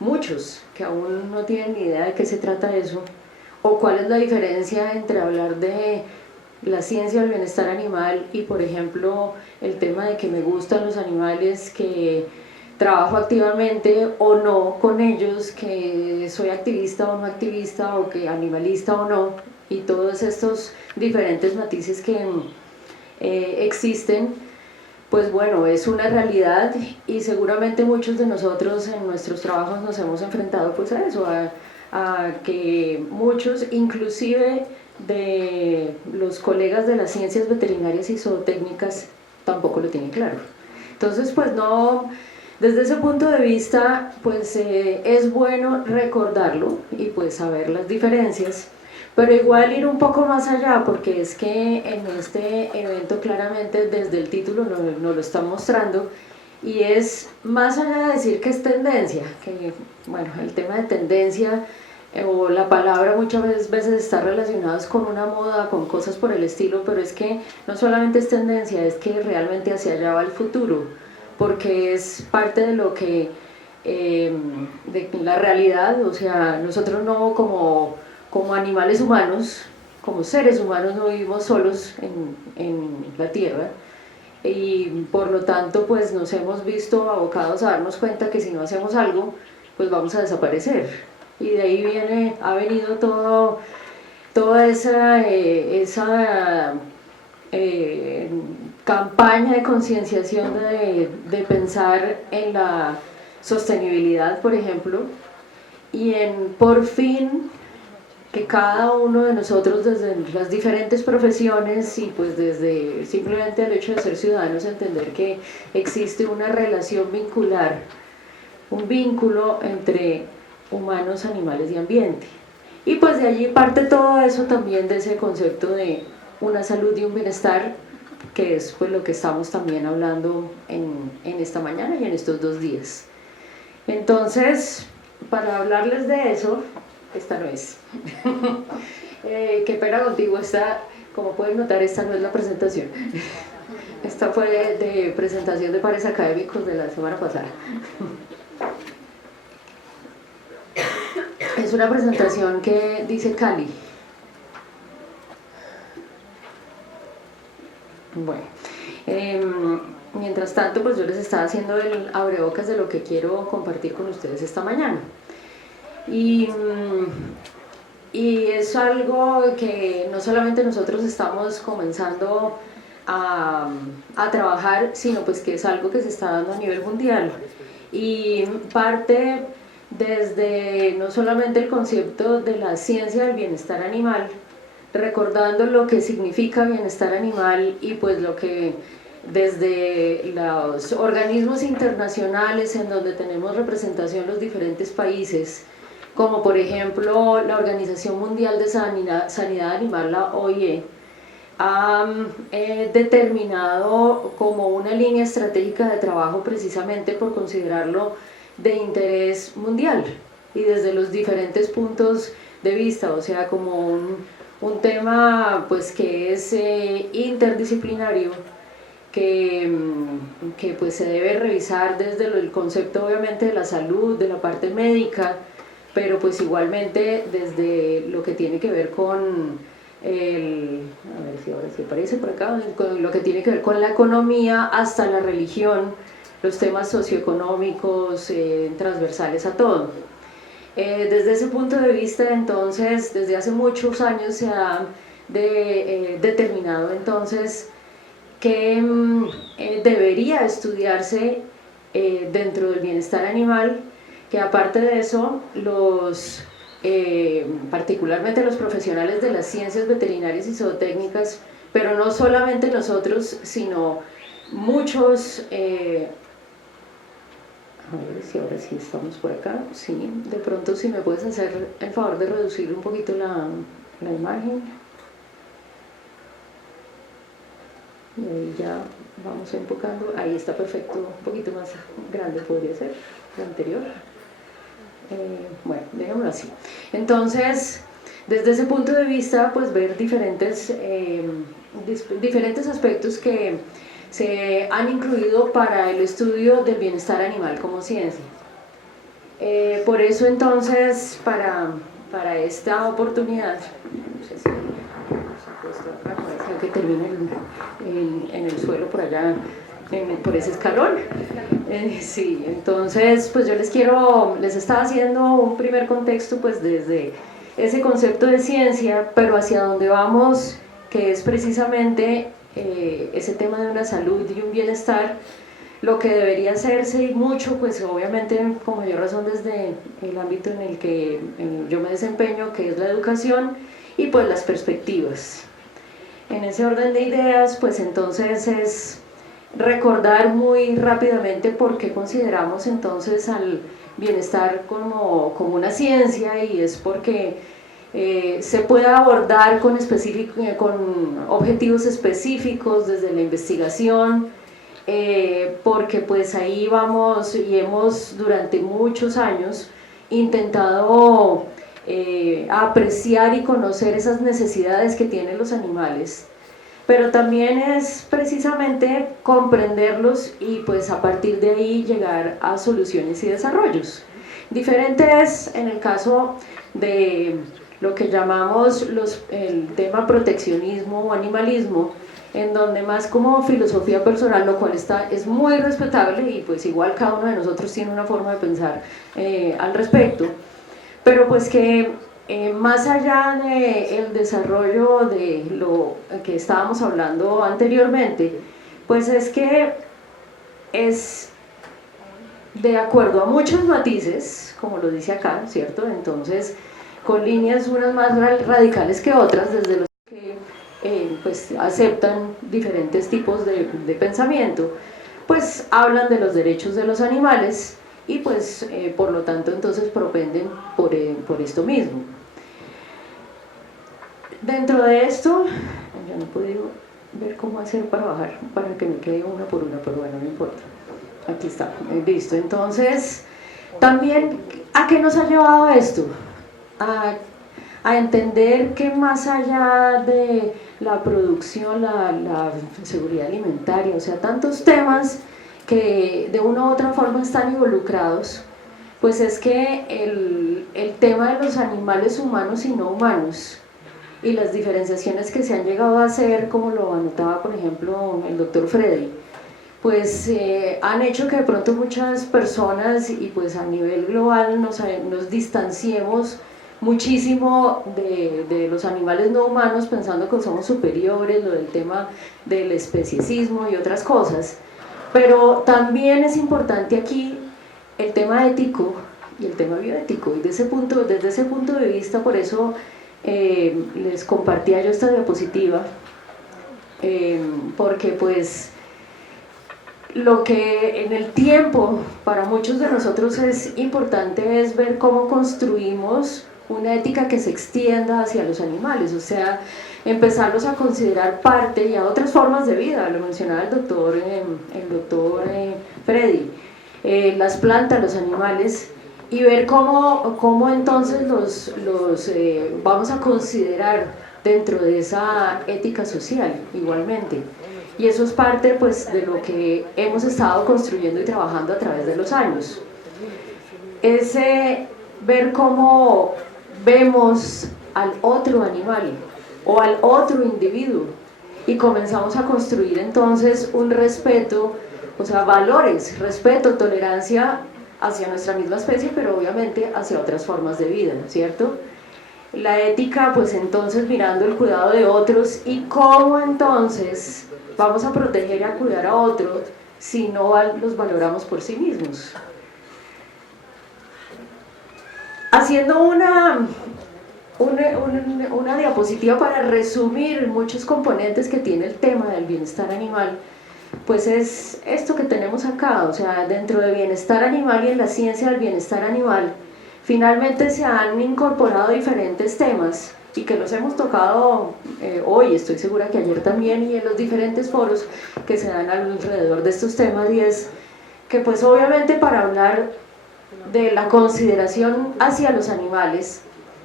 muchos que aún no tienen ni idea de qué se trata eso, o cuál es la diferencia entre hablar de la ciencia del bienestar animal y, por ejemplo, el tema de que me gustan los animales, que trabajo activamente o no con ellos, que soy activista o no activista, o que animalista o no, y todos estos diferentes matices que existen. Pues bueno, es una realidad y seguramente muchos de nosotros en nuestros trabajos nos hemos enfrentado pues a eso, a que muchos, inclusive de los colegas de las ciencias veterinarias y zootécnicas, tampoco lo tienen claro. Entonces pues no, desde ese punto de vista pues es bueno recordarlo y pues saber las diferencias, pero igual ir un poco más allá, porque es que en este evento claramente desde el título nos lo está mostrando, y es más allá de decir que es tendencia, que bueno, el tema de tendencia o la palabra muchas veces está relacionada con una moda, con cosas por el estilo, pero es que no solamente es tendencia, es que realmente hacia allá va el futuro, porque es parte de lo que, de la realidad, o sea, nosotros no como animales humanos, como seres humanos no vivimos solos en la Tierra, y por lo tanto pues nos hemos visto abocados a darnos cuenta que si no hacemos algo pues vamos a desaparecer. Y de ahí ha venido toda esa campaña de concienciación de pensar en la sostenibilidad, por ejemplo, y en por fin que cada uno de nosotros desde las diferentes profesiones y pues desde simplemente el hecho de ser ciudadanos, entender que existe una relación vincular, un vínculo entre humanos, animales y ambiente. Y pues de allí parte todo eso también, de ese concepto de una salud y un bienestar, que es pues lo que estamos también hablando en esta mañana y en estos 2 días. Entonces, para hablarles de eso, esta no es. Qué pena contigo, como pueden notar, esta no es la presentación. Esta fue de presentación de pares académicos de la semana pasada. Es una presentación que dice Cali. Bueno, mientras tanto, pues yo les estaba haciendo el abrebocas de lo que quiero compartir con ustedes esta mañana. Y es algo que no solamente nosotros estamos comenzando a trabajar, sino pues que es algo que se está dando a nivel mundial. Y parte desde no solamente el concepto de la ciencia del bienestar animal, recordando lo que significa bienestar animal y pues lo que desde los organismos internacionales en donde tenemos representación los diferentes países, como por ejemplo la Organización Mundial de Sanidad Animal, la OIE, ha determinado como una línea estratégica de trabajo precisamente por considerarlo de interés mundial y desde los diferentes puntos de vista, o sea, como un tema pues que es interdisciplinario, que pues se debe revisar desde el concepto obviamente de la salud, de la parte médica, pero pues igualmente desde lo que tiene que ver con a ver si ahora sí aparece por acá, con lo que tiene que ver con la economía hasta la religión, los temas socioeconómicos transversales a todo. Desde ese punto de vista, entonces, desde hace muchos años se ha determinado entonces que debería estudiarse dentro del bienestar animal, que aparte de eso, particularmente los profesionales de las ciencias veterinarias y zootécnicas, pero no solamente nosotros, sino muchos, a ver si ahora sí estamos por acá, sí, de pronto si me puedes hacer el favor de reducir un poquito la imagen, y ahí ya vamos enfocando, ahí está perfecto, un poquito más grande podría ser, el anterior. Bueno, digámoslo así. Entonces, desde ese punto de vista, pues ver diferentes aspectos que se han incluido para el estudio del bienestar animal como ciencia. Por eso entonces, para esta oportunidad, no sé si se ha puesto acá, parece que termina en el suelo por allá, por ese escalón. Sí, entonces pues yo les estaba haciendo un primer contexto pues desde ese concepto de ciencia, pero hacia donde vamos, que es precisamente ese tema de una salud y un bienestar, lo que debería hacerse y mucho, pues obviamente con mayor razón desde el ámbito en el que yo me desempeño, que es la educación, y pues las perspectivas. En ese orden de ideas, pues entonces es recordar muy rápidamente por qué consideramos entonces al bienestar como una ciencia, y es porque se puede abordar con objetivos específicos desde la investigación, porque pues ahí vamos y hemos durante muchos años intentado apreciar y conocer esas necesidades que tienen los animales, pero también es precisamente comprenderlos y pues a partir de ahí llegar a soluciones y desarrollos. Diferente es en el caso de lo que llamamos el tema proteccionismo o animalismo, en donde más como filosofía personal, lo cual es muy respetable y pues igual cada uno de nosotros tiene una forma de pensar al respecto, pero pues que más allá del desarrollo de lo que estábamos hablando anteriormente, pues es que es de acuerdo a muchos matices, como lo dice acá, ¿cierto? Entonces, con líneas unas más radicales que otras, desde los que pues aceptan diferentes tipos de pensamiento, pues hablan de los derechos de los animales y pues por lo tanto entonces propenden por esto mismo. Dentro de esto, yo no he podido ver cómo hacer para bajar, para que me quede una por una, pero bueno, no importa. Aquí está, listo. Entonces, también ¿A qué nos ha llevado esto? A entender que más allá de la producción, la seguridad alimentaria, o sea, tantos temas que de una u otra forma están involucrados, pues es que el tema de los animales humanos y no humanos y las diferenciaciones que se han llegado a hacer, como lo anotaba por ejemplo el doctor Freddy, pues han hecho que de pronto muchas personas y pues a nivel global nos distanciemos muchísimo de los animales no humanos pensando que somos superiores, lo del tema del especiesismo y otras cosas. Pero también es importante aquí el tema ético y el tema bioético, y desde ese punto de vista, por eso les compartía yo esta diapositiva, porque pues lo que en el tiempo para muchos de nosotros es importante es ver cómo construimos una ética que se extienda hacia los animales, o sea, empezarlos a considerar parte y a otras formas de vida, lo mencionaba el doctor Freddy, las plantas, los animales, y ver cómo entonces los vamos a considerar dentro de esa ética social igualmente. Y eso es parte pues, de lo que hemos estado construyendo y trabajando a través de los años. Es ver cómo vemos al otro animal o al otro individuo y comenzamos a construir entonces un respeto, o sea, valores, respeto, tolerancia hacia nuestra misma especie, pero obviamente hacia otras formas de vida, ¿cierto? La ética, pues entonces mirando el cuidado de otros y cómo entonces vamos a proteger y a cuidar a otros si no los valoramos por sí mismos. Haciendo una diapositiva para resumir muchos componentes que tiene el tema del bienestar animal, pues es esto que tenemos acá, o sea, dentro de bienestar animal y en la ciencia del bienestar animal, finalmente se han incorporado diferentes temas y que los hemos tocado hoy, estoy segura que ayer también, y en los diferentes foros que se dan alrededor de estos temas, y es que pues obviamente para hablar de la consideración hacia los animales,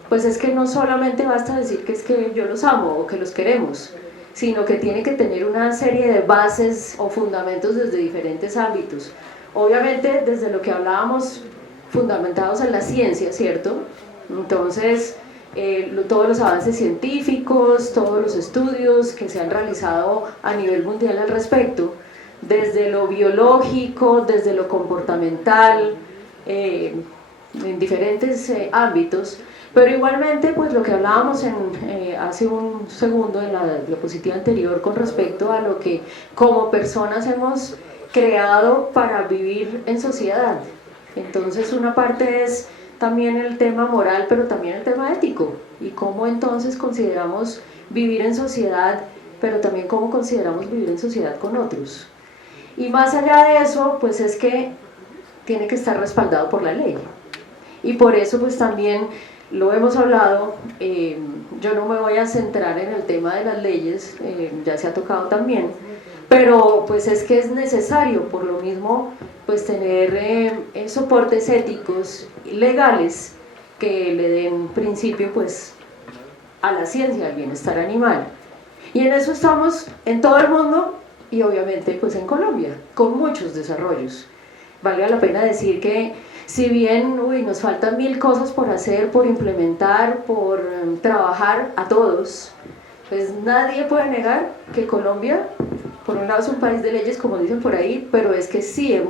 pues es que no solamente basta decir que es que yo los amo o que los queremos, sino que tiene que tener una serie de bases o fundamentos desde diferentes ámbitos. Obviamente desde lo que hablábamos, fundamentados en la ciencia, ¿cierto? Entonces, todos los avances científicos, todos los estudios que se han realizado a nivel mundial al respecto, desde lo biológico, desde lo comportamental, en diferentes ámbitos, pero igualmente pues lo que hablábamos hace un segundo en la diapositiva anterior con respecto a lo que como personas hemos creado para vivir en sociedad. Entonces una parte es también el tema moral, pero también el tema ético, y cómo entonces consideramos vivir en sociedad, pero también cómo consideramos vivir en sociedad con otros. Y más allá de eso, pues es que tiene que estar respaldado por la ley. Y por eso pues también lo hemos hablado, yo no me voy a centrar en el tema de las leyes, ya se ha tocado también, pero pues es que es necesario por lo mismo pues tener soportes éticos y legales que le den principio pues a la ciencia del bienestar animal. Y en eso estamos en todo el mundo y obviamente pues en Colombia, con muchos desarrollos. Vale la pena decir que si bien nos faltan 1000 cosas por hacer, por implementar, por trabajar a todos, pues nadie puede negar que Colombia, por un lado es un país de leyes como dicen por ahí, pero es que sí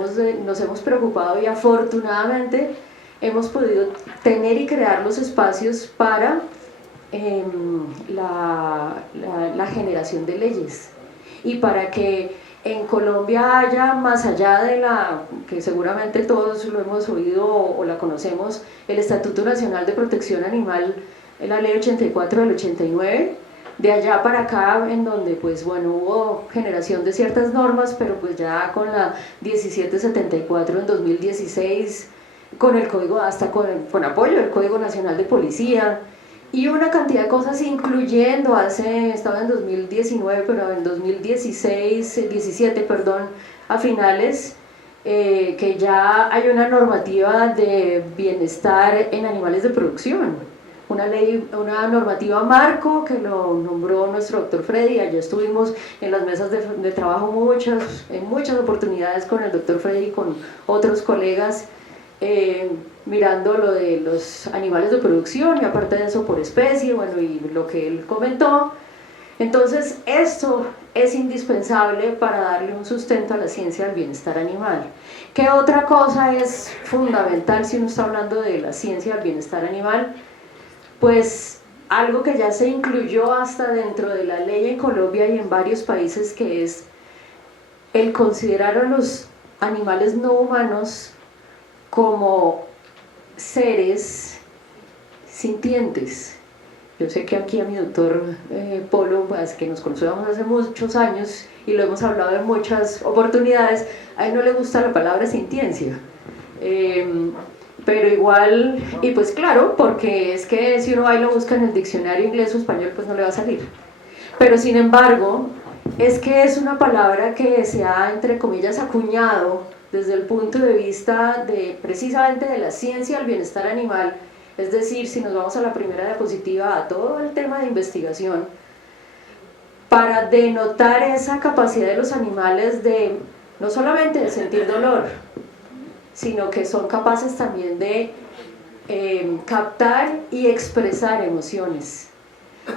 nos hemos preocupado y afortunadamente hemos podido tener y crear los espacios para la generación de leyes y para que en Colombia haya, más allá de que seguramente todos lo hemos oído o la conocemos, el Estatuto Nacional de Protección Animal, la Ley 84 del 89, de allá para acá, en donde pues bueno, hubo generación de ciertas normas, pero pues ya con la 1774 en 2016, con el código, hasta con apoyo del Código Nacional de Policía, y una cantidad de cosas, incluyendo estaba en 2019, pero en 2016, 17, perdón, a finales, que ya hay una normativa de bienestar en animales de producción, una normativa marco que lo nombró nuestro doctor Freddy. Allá estuvimos en las mesas de trabajo en muchas oportunidades con el doctor Freddy y con otros colegas, mirando lo de los animales de producción y aparte de eso por especie, bueno, y lo que él comentó. Entonces esto es indispensable para darle un sustento a la ciencia del bienestar animal. ¿Qué otra cosa es fundamental si uno está hablando de la ciencia del bienestar animal? Pues algo que ya se incluyó hasta dentro de la ley en Colombia y en varios países, que es el considerar a los animales no humanos como seres sintientes. Yo sé que aquí a mi doctor Polo, pues, que nos conocemos hace muchos años y lo hemos hablado en muchas oportunidades, a él no le gusta la palabra sintiencia. Pero igual, y pues claro, porque es que si uno va y lo busca en el diccionario inglés o español, pues no le va a salir. Pero sin embargo, es que es una palabra que se ha, entre comillas, acuñado desde el punto de vista de precisamente de la ciencia del bienestar animal. Es decir, si nos vamos a la primera diapositiva, a todo el tema de investigación, para denotar esa capacidad de los animales de no solamente de sentir dolor, sino que son capaces también de captar y expresar emociones.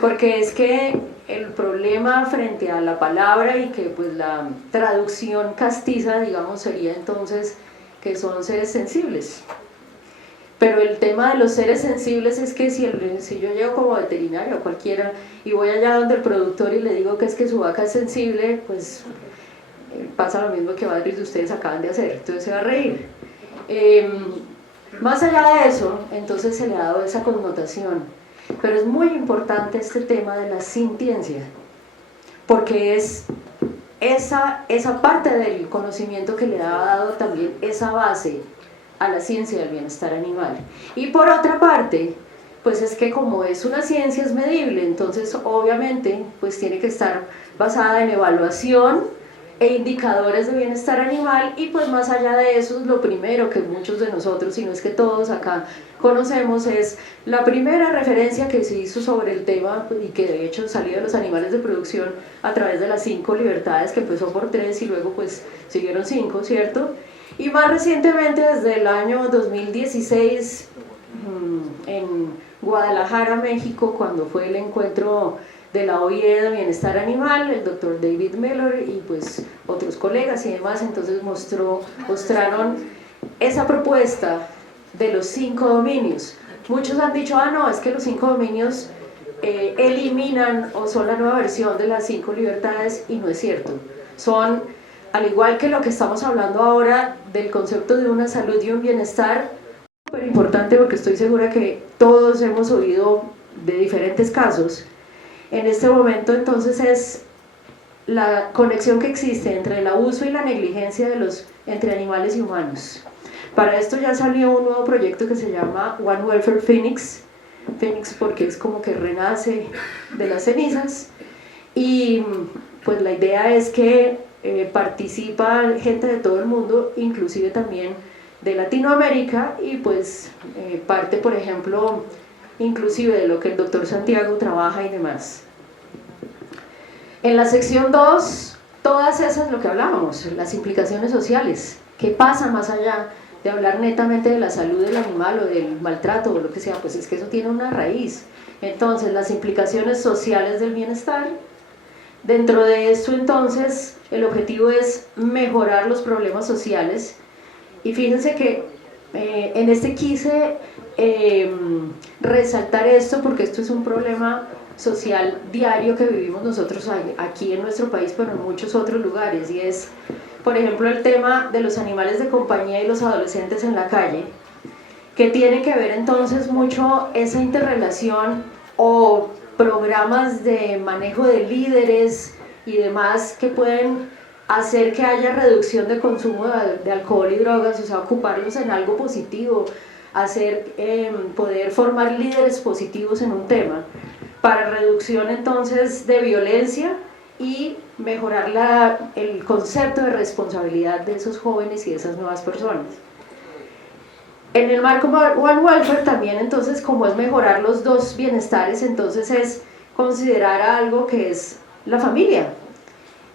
Porque es que el problema frente a la palabra y que pues la traducción castiza, digamos, sería entonces que son seres sensibles. Pero el tema de los seres sensibles es que si yo llego como veterinario o cualquiera y voy allá donde el productor y le digo que es que su vaca es sensible, pues pasa lo mismo que varios de ustedes acaban de hacer, entonces se va a reír. Más allá de eso, entonces se le ha dado esa connotación, pero es muy importante este tema de la sintiencia, porque es esa parte del conocimiento que le ha dado también esa base a la ciencia del bienestar animal. Y por otra parte, pues es que como es una ciencia es medible, entonces obviamente pues tiene que estar basada en evaluación e indicadores de bienestar animal, y pues más allá de eso, lo primero que muchos de nosotros, si no es que todos acá conocemos, es la primera referencia que se hizo sobre el tema y que de hecho salió de los animales de producción a través de las 5 libertades, que empezó por 3 y luego pues siguieron 5, ¿cierto? Y más recientemente, desde el año 2016, en Guadalajara, México, cuando fue el encuentro de la OIE de Bienestar Animal, el doctor David Miller y pues otros colegas y demás, entonces mostraron esa propuesta de los 5 dominios. Muchos han dicho, no, es que los 5 dominios eliminan o son la nueva versión de las 5 libertades, y no es cierto. Son, al igual que lo que estamos hablando ahora del concepto de una salud y un bienestar, súper importante, porque estoy segura que todos hemos oído de diferentes casos. En este momento entonces es la conexión que existe entre el abuso y la negligencia entre animales y humanos. Para esto ya salió un nuevo proyecto que se llama One Welfare Phoenix, Phoenix porque es como que renace de las cenizas, y pues la idea es que participa gente de todo el mundo, inclusive también de Latinoamérica, y pues parte, por ejemplo, inclusive de lo que el doctor Santiago trabaja y demás. En la sección 2, todas esas, lo que hablábamos, las implicaciones sociales, qué pasa más allá de hablar netamente de la salud del animal o del maltrato o lo que sea, pues es que eso tiene una raíz. Entonces, las implicaciones sociales del bienestar. Dentro de esto, entonces, el objetivo es mejorar los problemas sociales, y fíjense que en este quise resaltar esto porque esto es un problema social diario que vivimos nosotros aquí en nuestro país, pero en muchos otros lugares, y es, por ejemplo, el tema de los animales de compañía y los adolescentes en la calle, que tiene que ver entonces mucho esa interrelación o programas de manejo de líderes y demás que pueden hacer que haya reducción de consumo de alcohol y drogas, o sea, ocuparlos en algo positivo, poder formar líderes positivos en un tema, para reducción entonces de violencia y mejorar el concepto de responsabilidad de esos jóvenes y de esas nuevas personas. En el marco One Welfare también, entonces, como es mejorar los dos bienestares, entonces es considerar algo que es la familia.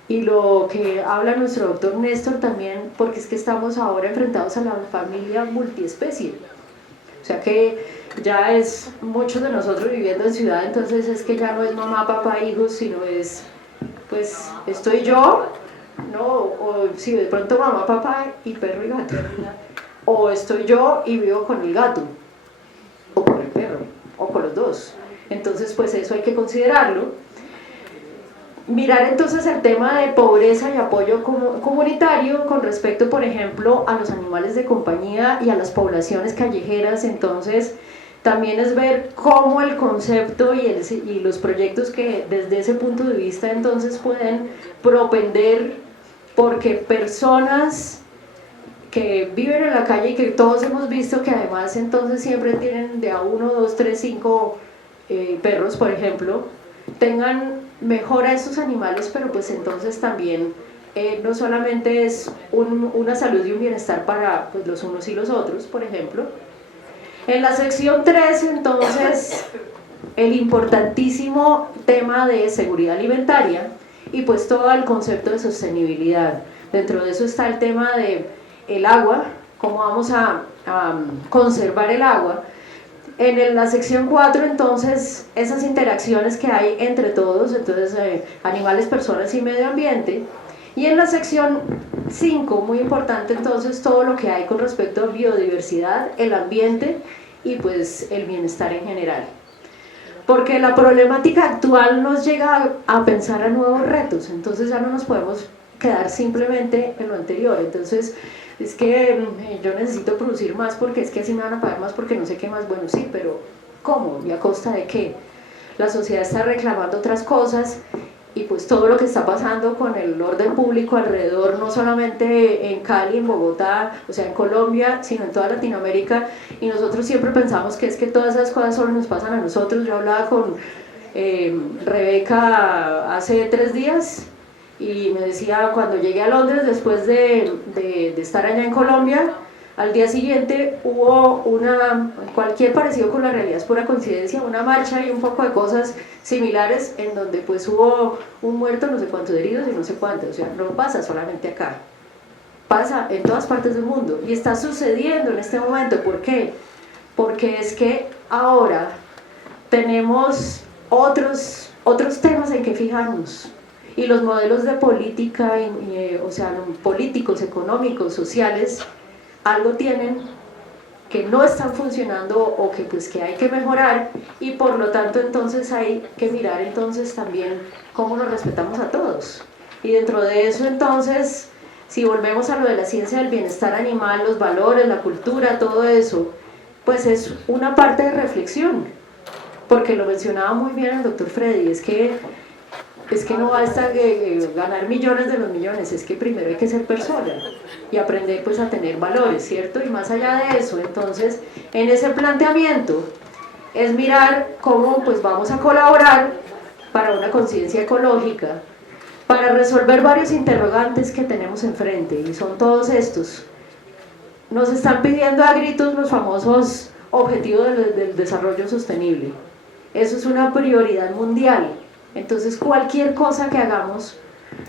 Y lo que habla nuestro doctor Néstor también, porque es que estamos ahora enfrentados a la familia multiespecie. O sea que ya es muchos de nosotros viviendo en ciudad, entonces es que ya no es mamá, papá, hijos, sino es, pues, estoy yo, ¿no? O si de pronto mamá, papá y perro y gato. O estoy yo y vivo con el gato, o con el perro, o con los dos. Entonces, pues eso hay que considerarlo. Mirar entonces el tema de pobreza y apoyo comunitario con respecto, por ejemplo, a los animales de compañía y a las poblaciones callejeras. Entonces, también es ver cómo el concepto y los proyectos que desde ese punto de vista entonces pueden propender, porque personas que viven en la calle y que todos hemos visto que además entonces siempre tienen de a 1, 2, 3, 5 perros, por ejemplo, tengan mejor a estos animales, pero pues entonces también no solamente es una salud y un bienestar para pues, los unos y los otros, por ejemplo. En la sección 3, entonces, el importantísimo tema de seguridad alimentaria y pues todo el concepto de sostenibilidad. Dentro de eso está el tema de el agua, cómo vamos a conservar el agua. En la sección 4, entonces, esas interacciones que hay entre todos, entonces animales, personas y medio ambiente. Y en la sección 5, muy importante entonces, todo lo que hay con respecto a biodiversidad, el ambiente y pues el bienestar en general. Porque la problemática actual nos llega a pensar a nuevos retos, entonces ya no nos podemos quedar simplemente en lo anterior. Entonces, es que yo necesito producir más porque es que así me van a pagar más porque no sé qué más. Bueno, sí, pero ¿cómo? ¿Y a costa de qué? La sociedad está reclamando otras cosas y pues todo lo que está pasando con el orden público alrededor, no solamente en Cali, en Bogotá, o sea, en Colombia, sino en toda Latinoamérica, y nosotros siempre pensamos que es que todas esas cosas solo nos pasan a nosotros. Yo hablaba con Rebeca hace 3 días y me decía, cuando llegué a Londres después de estar allá en Colombia, al día siguiente hubo cualquier parecido con la realidad es pura coincidencia, una marcha y un poco de cosas similares en donde pues hubo un muerto, no sé cuántos heridos y no sé cuántos. O sea, no pasa solamente acá, pasa en todas partes del mundo y está sucediendo en este momento. ¿Por qué? Porque es que ahora tenemos otros temas en que fijarnos. Y los modelos de política, o sea, políticos, económicos, sociales, algo tienen que no están funcionando o que pues que hay que mejorar, y por lo tanto entonces hay que mirar entonces también cómo nos respetamos a todos. Y dentro de eso entonces, si volvemos a lo de la ciencia del bienestar animal, los valores, la cultura, todo eso, pues es una parte de reflexión, porque lo mencionaba muy bien el doctor Freddy, es que no basta ganar millones de los millones, es que primero hay que ser persona y aprender pues a tener valores, ¿cierto? Y más allá de eso, entonces, en ese planteamiento es mirar cómo pues vamos a colaborar para una conciencia ecológica, para resolver varios interrogantes que tenemos enfrente, y son todos estos. Nos están pidiendo a gritos los famosos objetivos del desarrollo sostenible. Eso es una prioridad mundial. Entonces cualquier cosa que hagamos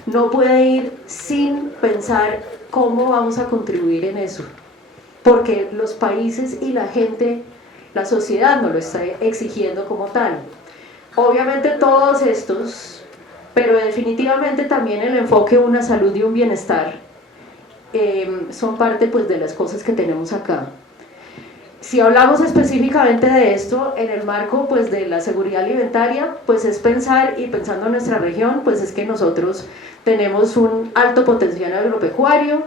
no puede ir sin pensar cómo vamos a contribuir en eso, porque los países y la gente, la sociedad nos lo está exigiendo como tal. Obviamente todos estos, pero definitivamente también el enfoque de una salud y un bienestar son parte pues de las cosas que tenemos acá. Si hablamos específicamente de esto en el marco pues de la seguridad alimentaria, pues es pensar, y pensando en nuestra región, pues es que nosotros tenemos un alto potencial agropecuario,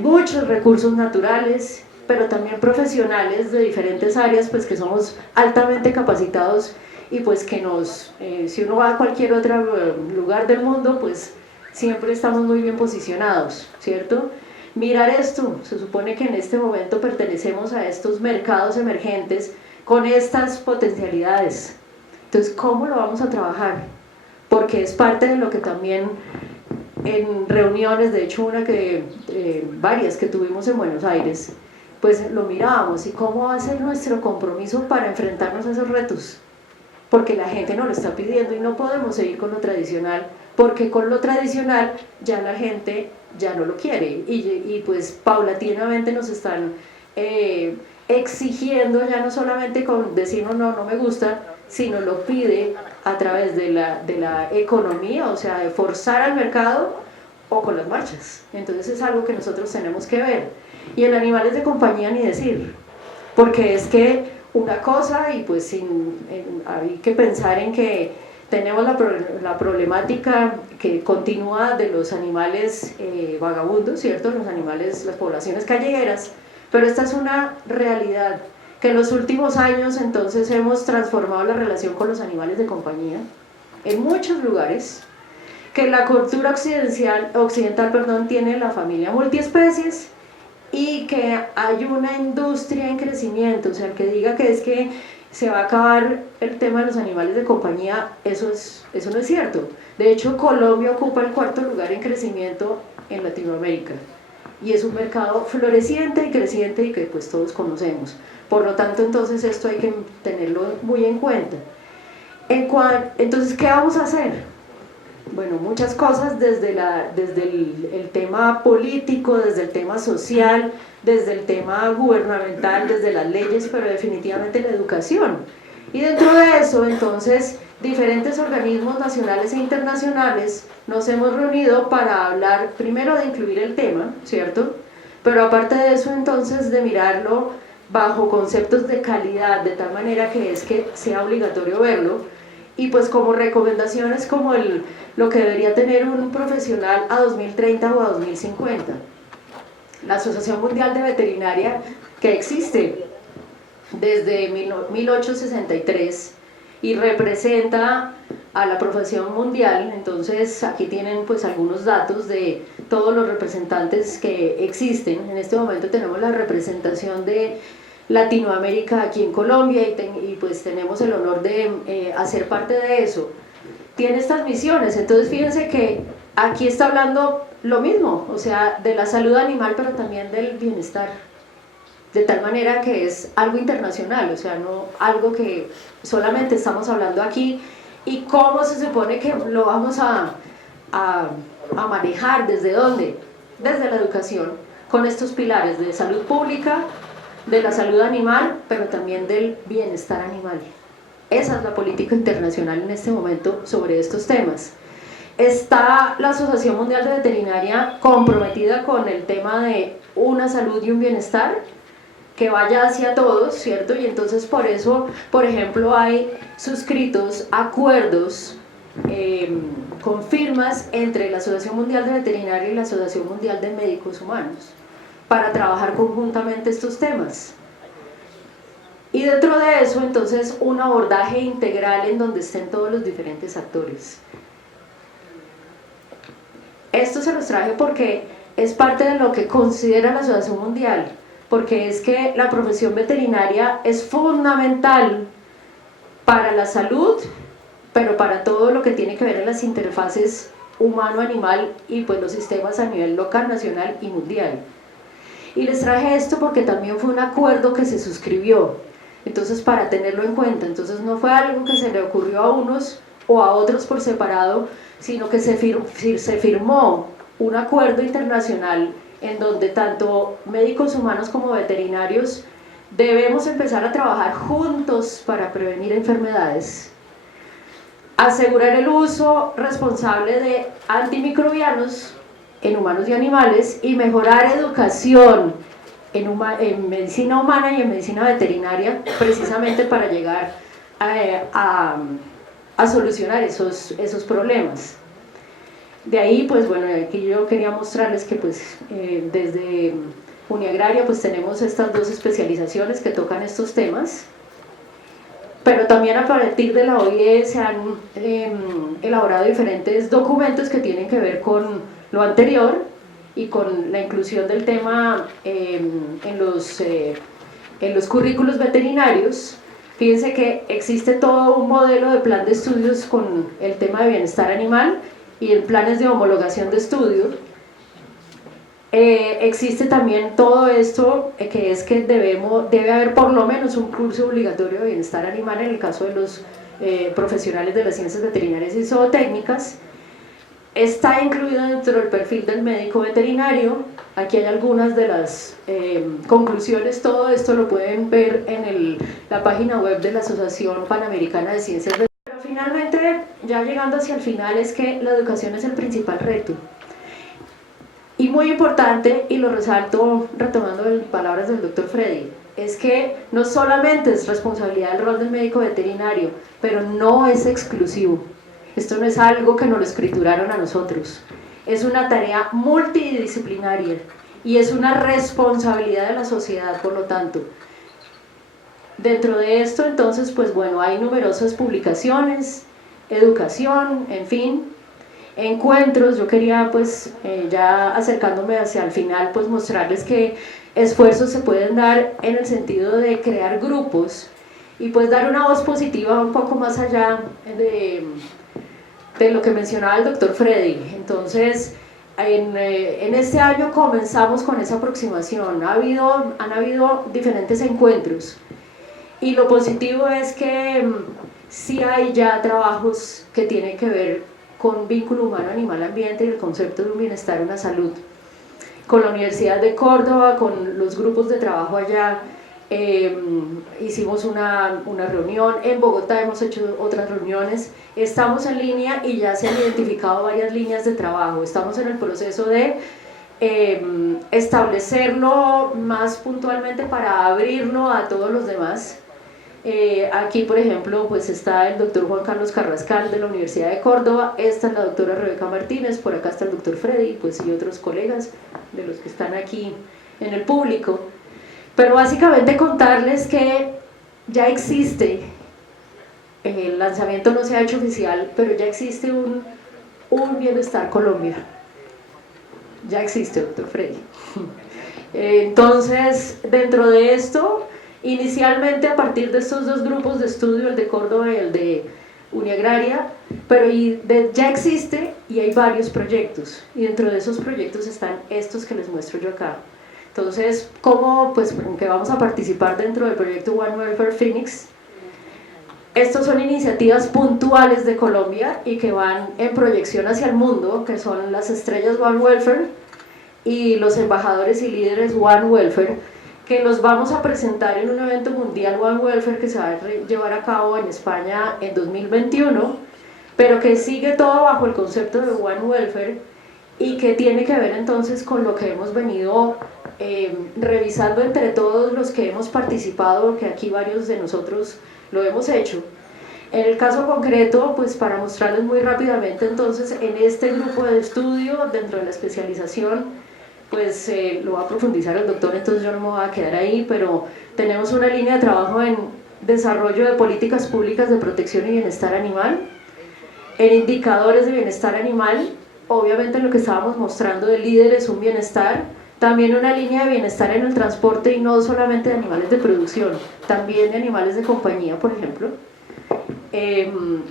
muchos recursos naturales, pero también profesionales de diferentes áreas pues que somos altamente capacitados, y pues que si uno va a cualquier otro lugar del mundo, pues siempre estamos muy bien posicionados, ¿cierto? Mirar esto, se supone que en este momento pertenecemos a estos mercados emergentes con estas potencialidades. Entonces, ¿cómo lo vamos a trabajar? porque es parte de lo que también en reuniones, de hecho varias que tuvimos en Buenos Aires, pues lo mirábamos y cómo va a ser nuestro compromiso para enfrentarnos a esos retos, porque la gente nos lo está pidiendo y no podemos seguir con lo tradicional, porque con lo tradicional ya la gente ya no lo quiere y pues paulatinamente nos están exigiendo, ya no solamente con decirnos no me gusta, sino lo pide a través de la economía, o sea, de forzar al mercado o con las marchas. Entonces es algo que nosotros tenemos que ver. Y en animales de compañía ni decir, porque es que una cosa, y pues hay que pensar en que tenemos la problemática que continúa de los animales vagabundos, ¿cierto? Los animales, las poblaciones callejeras, pero esta es una realidad que en los últimos años entonces hemos transformado la relación con los animales de compañía en muchos lugares, que la cultura occidental tiene la familia multiespecies y que hay una industria en crecimiento. O sea, el que diga que es que se va a acabar el tema de los animales de compañía, eso no es cierto. De hecho, Colombia ocupa el 4º lugar en crecimiento en Latinoamérica y es un mercado floreciente y creciente y que pues todos conocemos. Por lo tanto, entonces esto hay que tenerlo muy en cuenta. Entonces, ¿qué vamos a hacer? Bueno, muchas cosas desde el tema político, desde el tema social, desde el tema gubernamental, desde las leyes, pero definitivamente la educación. Y dentro de eso, entonces, diferentes organismos nacionales e internacionales nos hemos reunido para hablar, primero de incluir el tema, ¿cierto? Pero aparte de eso, entonces, de mirarlo bajo conceptos de calidad, de tal manera que sea obligatorio verlo, y pues como recomendaciones como lo que debería tener un profesional a 2030 o a 2050. La Asociación Mundial de Veterinaria, que existe desde 1863 y representa a la profesión mundial. Entonces aquí tienen pues algunos datos de todos los representantes que existen. En este momento tenemos la representación de Latinoamérica aquí en Colombia y pues tenemos el honor de hacer parte de eso. Tiene estas misiones, entonces fíjense que aquí está hablando lo mismo, o sea, de la salud animal, pero también del bienestar, de tal manera que es algo internacional, o sea, no algo que solamente estamos hablando aquí. ¿Y cómo se supone que lo vamos a manejar? ¿Desde dónde? Desde la educación, con estos pilares de salud pública, de la salud animal, pero también del bienestar animal. Esa es la política internacional en este momento sobre estos temas. Está la Asociación Mundial de Veterinaria comprometida con el tema de una salud y un bienestar que vaya hacia todos, ¿cierto? Y entonces por eso, por ejemplo, hay suscritos acuerdos con firmas entre la Asociación Mundial de Veterinaria y la Asociación Mundial de Médicos Humanos para trabajar conjuntamente estos temas. Y dentro de eso, entonces, un abordaje integral en donde estén todos los diferentes actores. Esto se los traje porque es parte de lo que considera la Asociación Mundial, porque es que la profesión veterinaria es fundamental para la salud, pero para todo lo que tiene que ver en las interfaces humano-animal y pues los sistemas a nivel local, nacional y mundial. Y les traje esto porque también fue un acuerdo que se suscribió, entonces para tenerlo en cuenta. Entonces no fue algo que se le ocurrió a unos o a otros por separado, sino que se firmó un acuerdo internacional en donde tanto médicos humanos como veterinarios debemos empezar a trabajar juntos para prevenir enfermedades, asegurar el uso responsable de antimicrobianos en humanos y animales y mejorar educación en medicina humana y en medicina veterinaria, precisamente para llegar a solucionar esos problemas. De ahí, pues bueno, aquí yo quería mostrarles que pues desde Uniagraria pues tenemos estas dos especializaciones que tocan estos temas, pero también a partir de la OIE se han elaborado diferentes documentos que tienen que ver con lo anterior y con la inclusión del tema en los currículos veterinarios, Fíjense que existe todo un modelo de plan de estudios con el tema de bienestar animal y en planes de homologación de estudio. Existe también todo esto que es que debe haber por lo menos un curso obligatorio de bienestar animal en el caso de los profesionales de las ciencias veterinarias y zootécnicas. Está incluido dentro del perfil del médico veterinario. Aquí hay algunas de las conclusiones. Todo esto lo pueden ver en la página web de la Asociación Panamericana de Ciencias Veterinarias. Pero finalmente, ya llegando hacia el final, es que la educación es el principal reto. Y muy importante, y lo resalto retomando palabras del doctor Freddy, es que no solamente es responsabilidad del rol del médico veterinario, pero no es exclusivo. Esto no es algo que nos lo escrituraron a nosotros. Es una tarea multidisciplinaria y es una responsabilidad de la sociedad, por lo tanto. Dentro de esto, entonces, pues bueno, hay numerosas publicaciones, educación, en fin, encuentros. Yo quería, pues, ya acercándome hacia el final, pues mostrarles que esfuerzos se pueden dar en el sentido de crear grupos y pues dar una voz positiva un poco más allá de lo que mencionaba el doctor Freddy. Entonces, en este año comenzamos con esa aproximación. Han habido diferentes encuentros y lo positivo es que sí hay ya trabajos que tienen que ver con vínculo humano-animal-ambiente y el concepto de un bienestar, una salud. Con la Universidad de Córdoba, con los grupos de trabajo allá, hicimos una reunión. En Bogotá hemos hecho otras reuniones. Estamos en línea y ya se han identificado varias líneas de trabajo. Estamos en el proceso de establecerlo más puntualmente para abrirlo a todos los demás. Aquí, por ejemplo, pues está el doctor Juan Carlos Carrascal de la Universidad de Córdoba, esta es la doctora Rebeca Martínez, por acá está el doctor Freddy, pues, y otros colegas de los que están aquí en el público. Pero básicamente contarles que ya existe, el lanzamiento no se ha hecho oficial, pero ya existe un Bienestar Colombia. Ya existe, doctor Freddy. Entonces, dentro de esto, inicialmente a partir de estos dos grupos de estudio, el de Córdoba y el de Uniagraria, pero ya existe y hay varios proyectos, y dentro de esos proyectos están estos que les muestro yo acá. Entonces, ¿cómo? Pues que vamos a participar dentro del proyecto One Welfare Phoenix. Estos son iniciativas puntuales de Colombia y que van en proyección hacia el mundo, que son las estrellas One Welfare y los embajadores y líderes One Welfare, que los vamos a presentar en un evento mundial One Welfare que se va a llevar a cabo en España en 2021, pero que sigue todo bajo el concepto de One Welfare y que tiene que ver entonces con lo que hemos venido revisando entre todos los que hemos participado, que aquí varios de nosotros lo hemos hecho. En el caso concreto, pues para mostrarles muy rápidamente, entonces en este grupo de estudio, dentro de la especialización, pues lo va a profundizar el doctor, entonces yo no me voy a quedar ahí, pero tenemos una línea de trabajo en desarrollo de políticas públicas de protección y bienestar animal, en indicadores de bienestar animal, obviamente lo que estábamos mostrando de líderes, un bienestar, también una línea de bienestar en el transporte y no solamente de animales de producción, también de animales de compañía, por ejemplo. El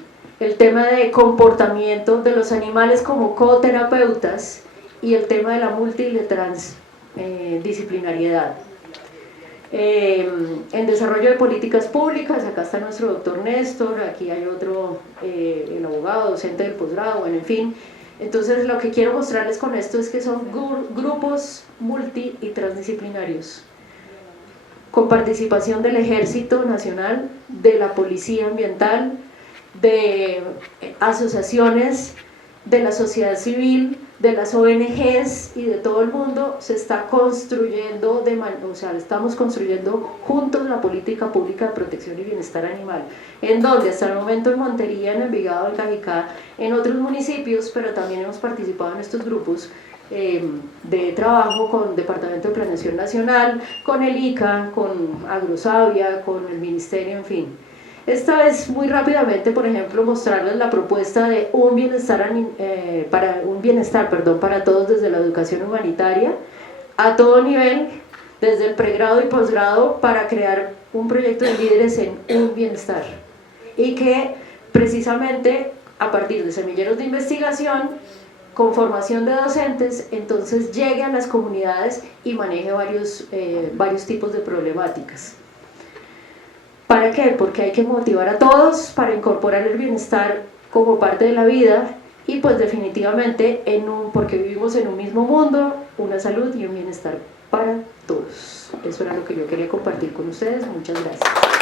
tema de comportamiento de los animales como coterapeutas y el tema de la multitransdisciplinariedad. En desarrollo de políticas públicas, acá está nuestro doctor Néstor, aquí hay otro, el abogado, docente del posgrado, bueno, en fin. Entonces lo que quiero mostrarles con esto es que son grupos multi y transdisciplinarios, con participación del Ejército Nacional, de la Policía Ambiental, de asociaciones, de la sociedad civil, de las ONGs y de todo el mundo. Se está construyendo, estamos construyendo juntos la política pública de protección y bienestar animal, en donde hasta el momento en Montería, en Envigado, en Cajicá, en otros municipios, pero también hemos participado en estos grupos de trabajo con Departamento de Planeación Nacional, con el ICA, con Agrosavia, con el Ministerio, en fin. Esta vez muy rápidamente, por ejemplo, mostrarles la propuesta de un bienestar para todos desde la educación humanitaria, a todo nivel, desde el pregrado y posgrado, para crear un proyecto de líderes en un bienestar. Y que precisamente a partir de semilleros de investigación, con formación de docentes, entonces llegue a las comunidades y maneje varios tipos de problemáticas. ¿Para qué? Porque hay que motivar a todos para incorporar el bienestar como parte de la vida y pues definitivamente porque vivimos en un mismo mundo, una salud y un bienestar para todos. Eso era lo que yo quería compartir con ustedes. Muchas gracias.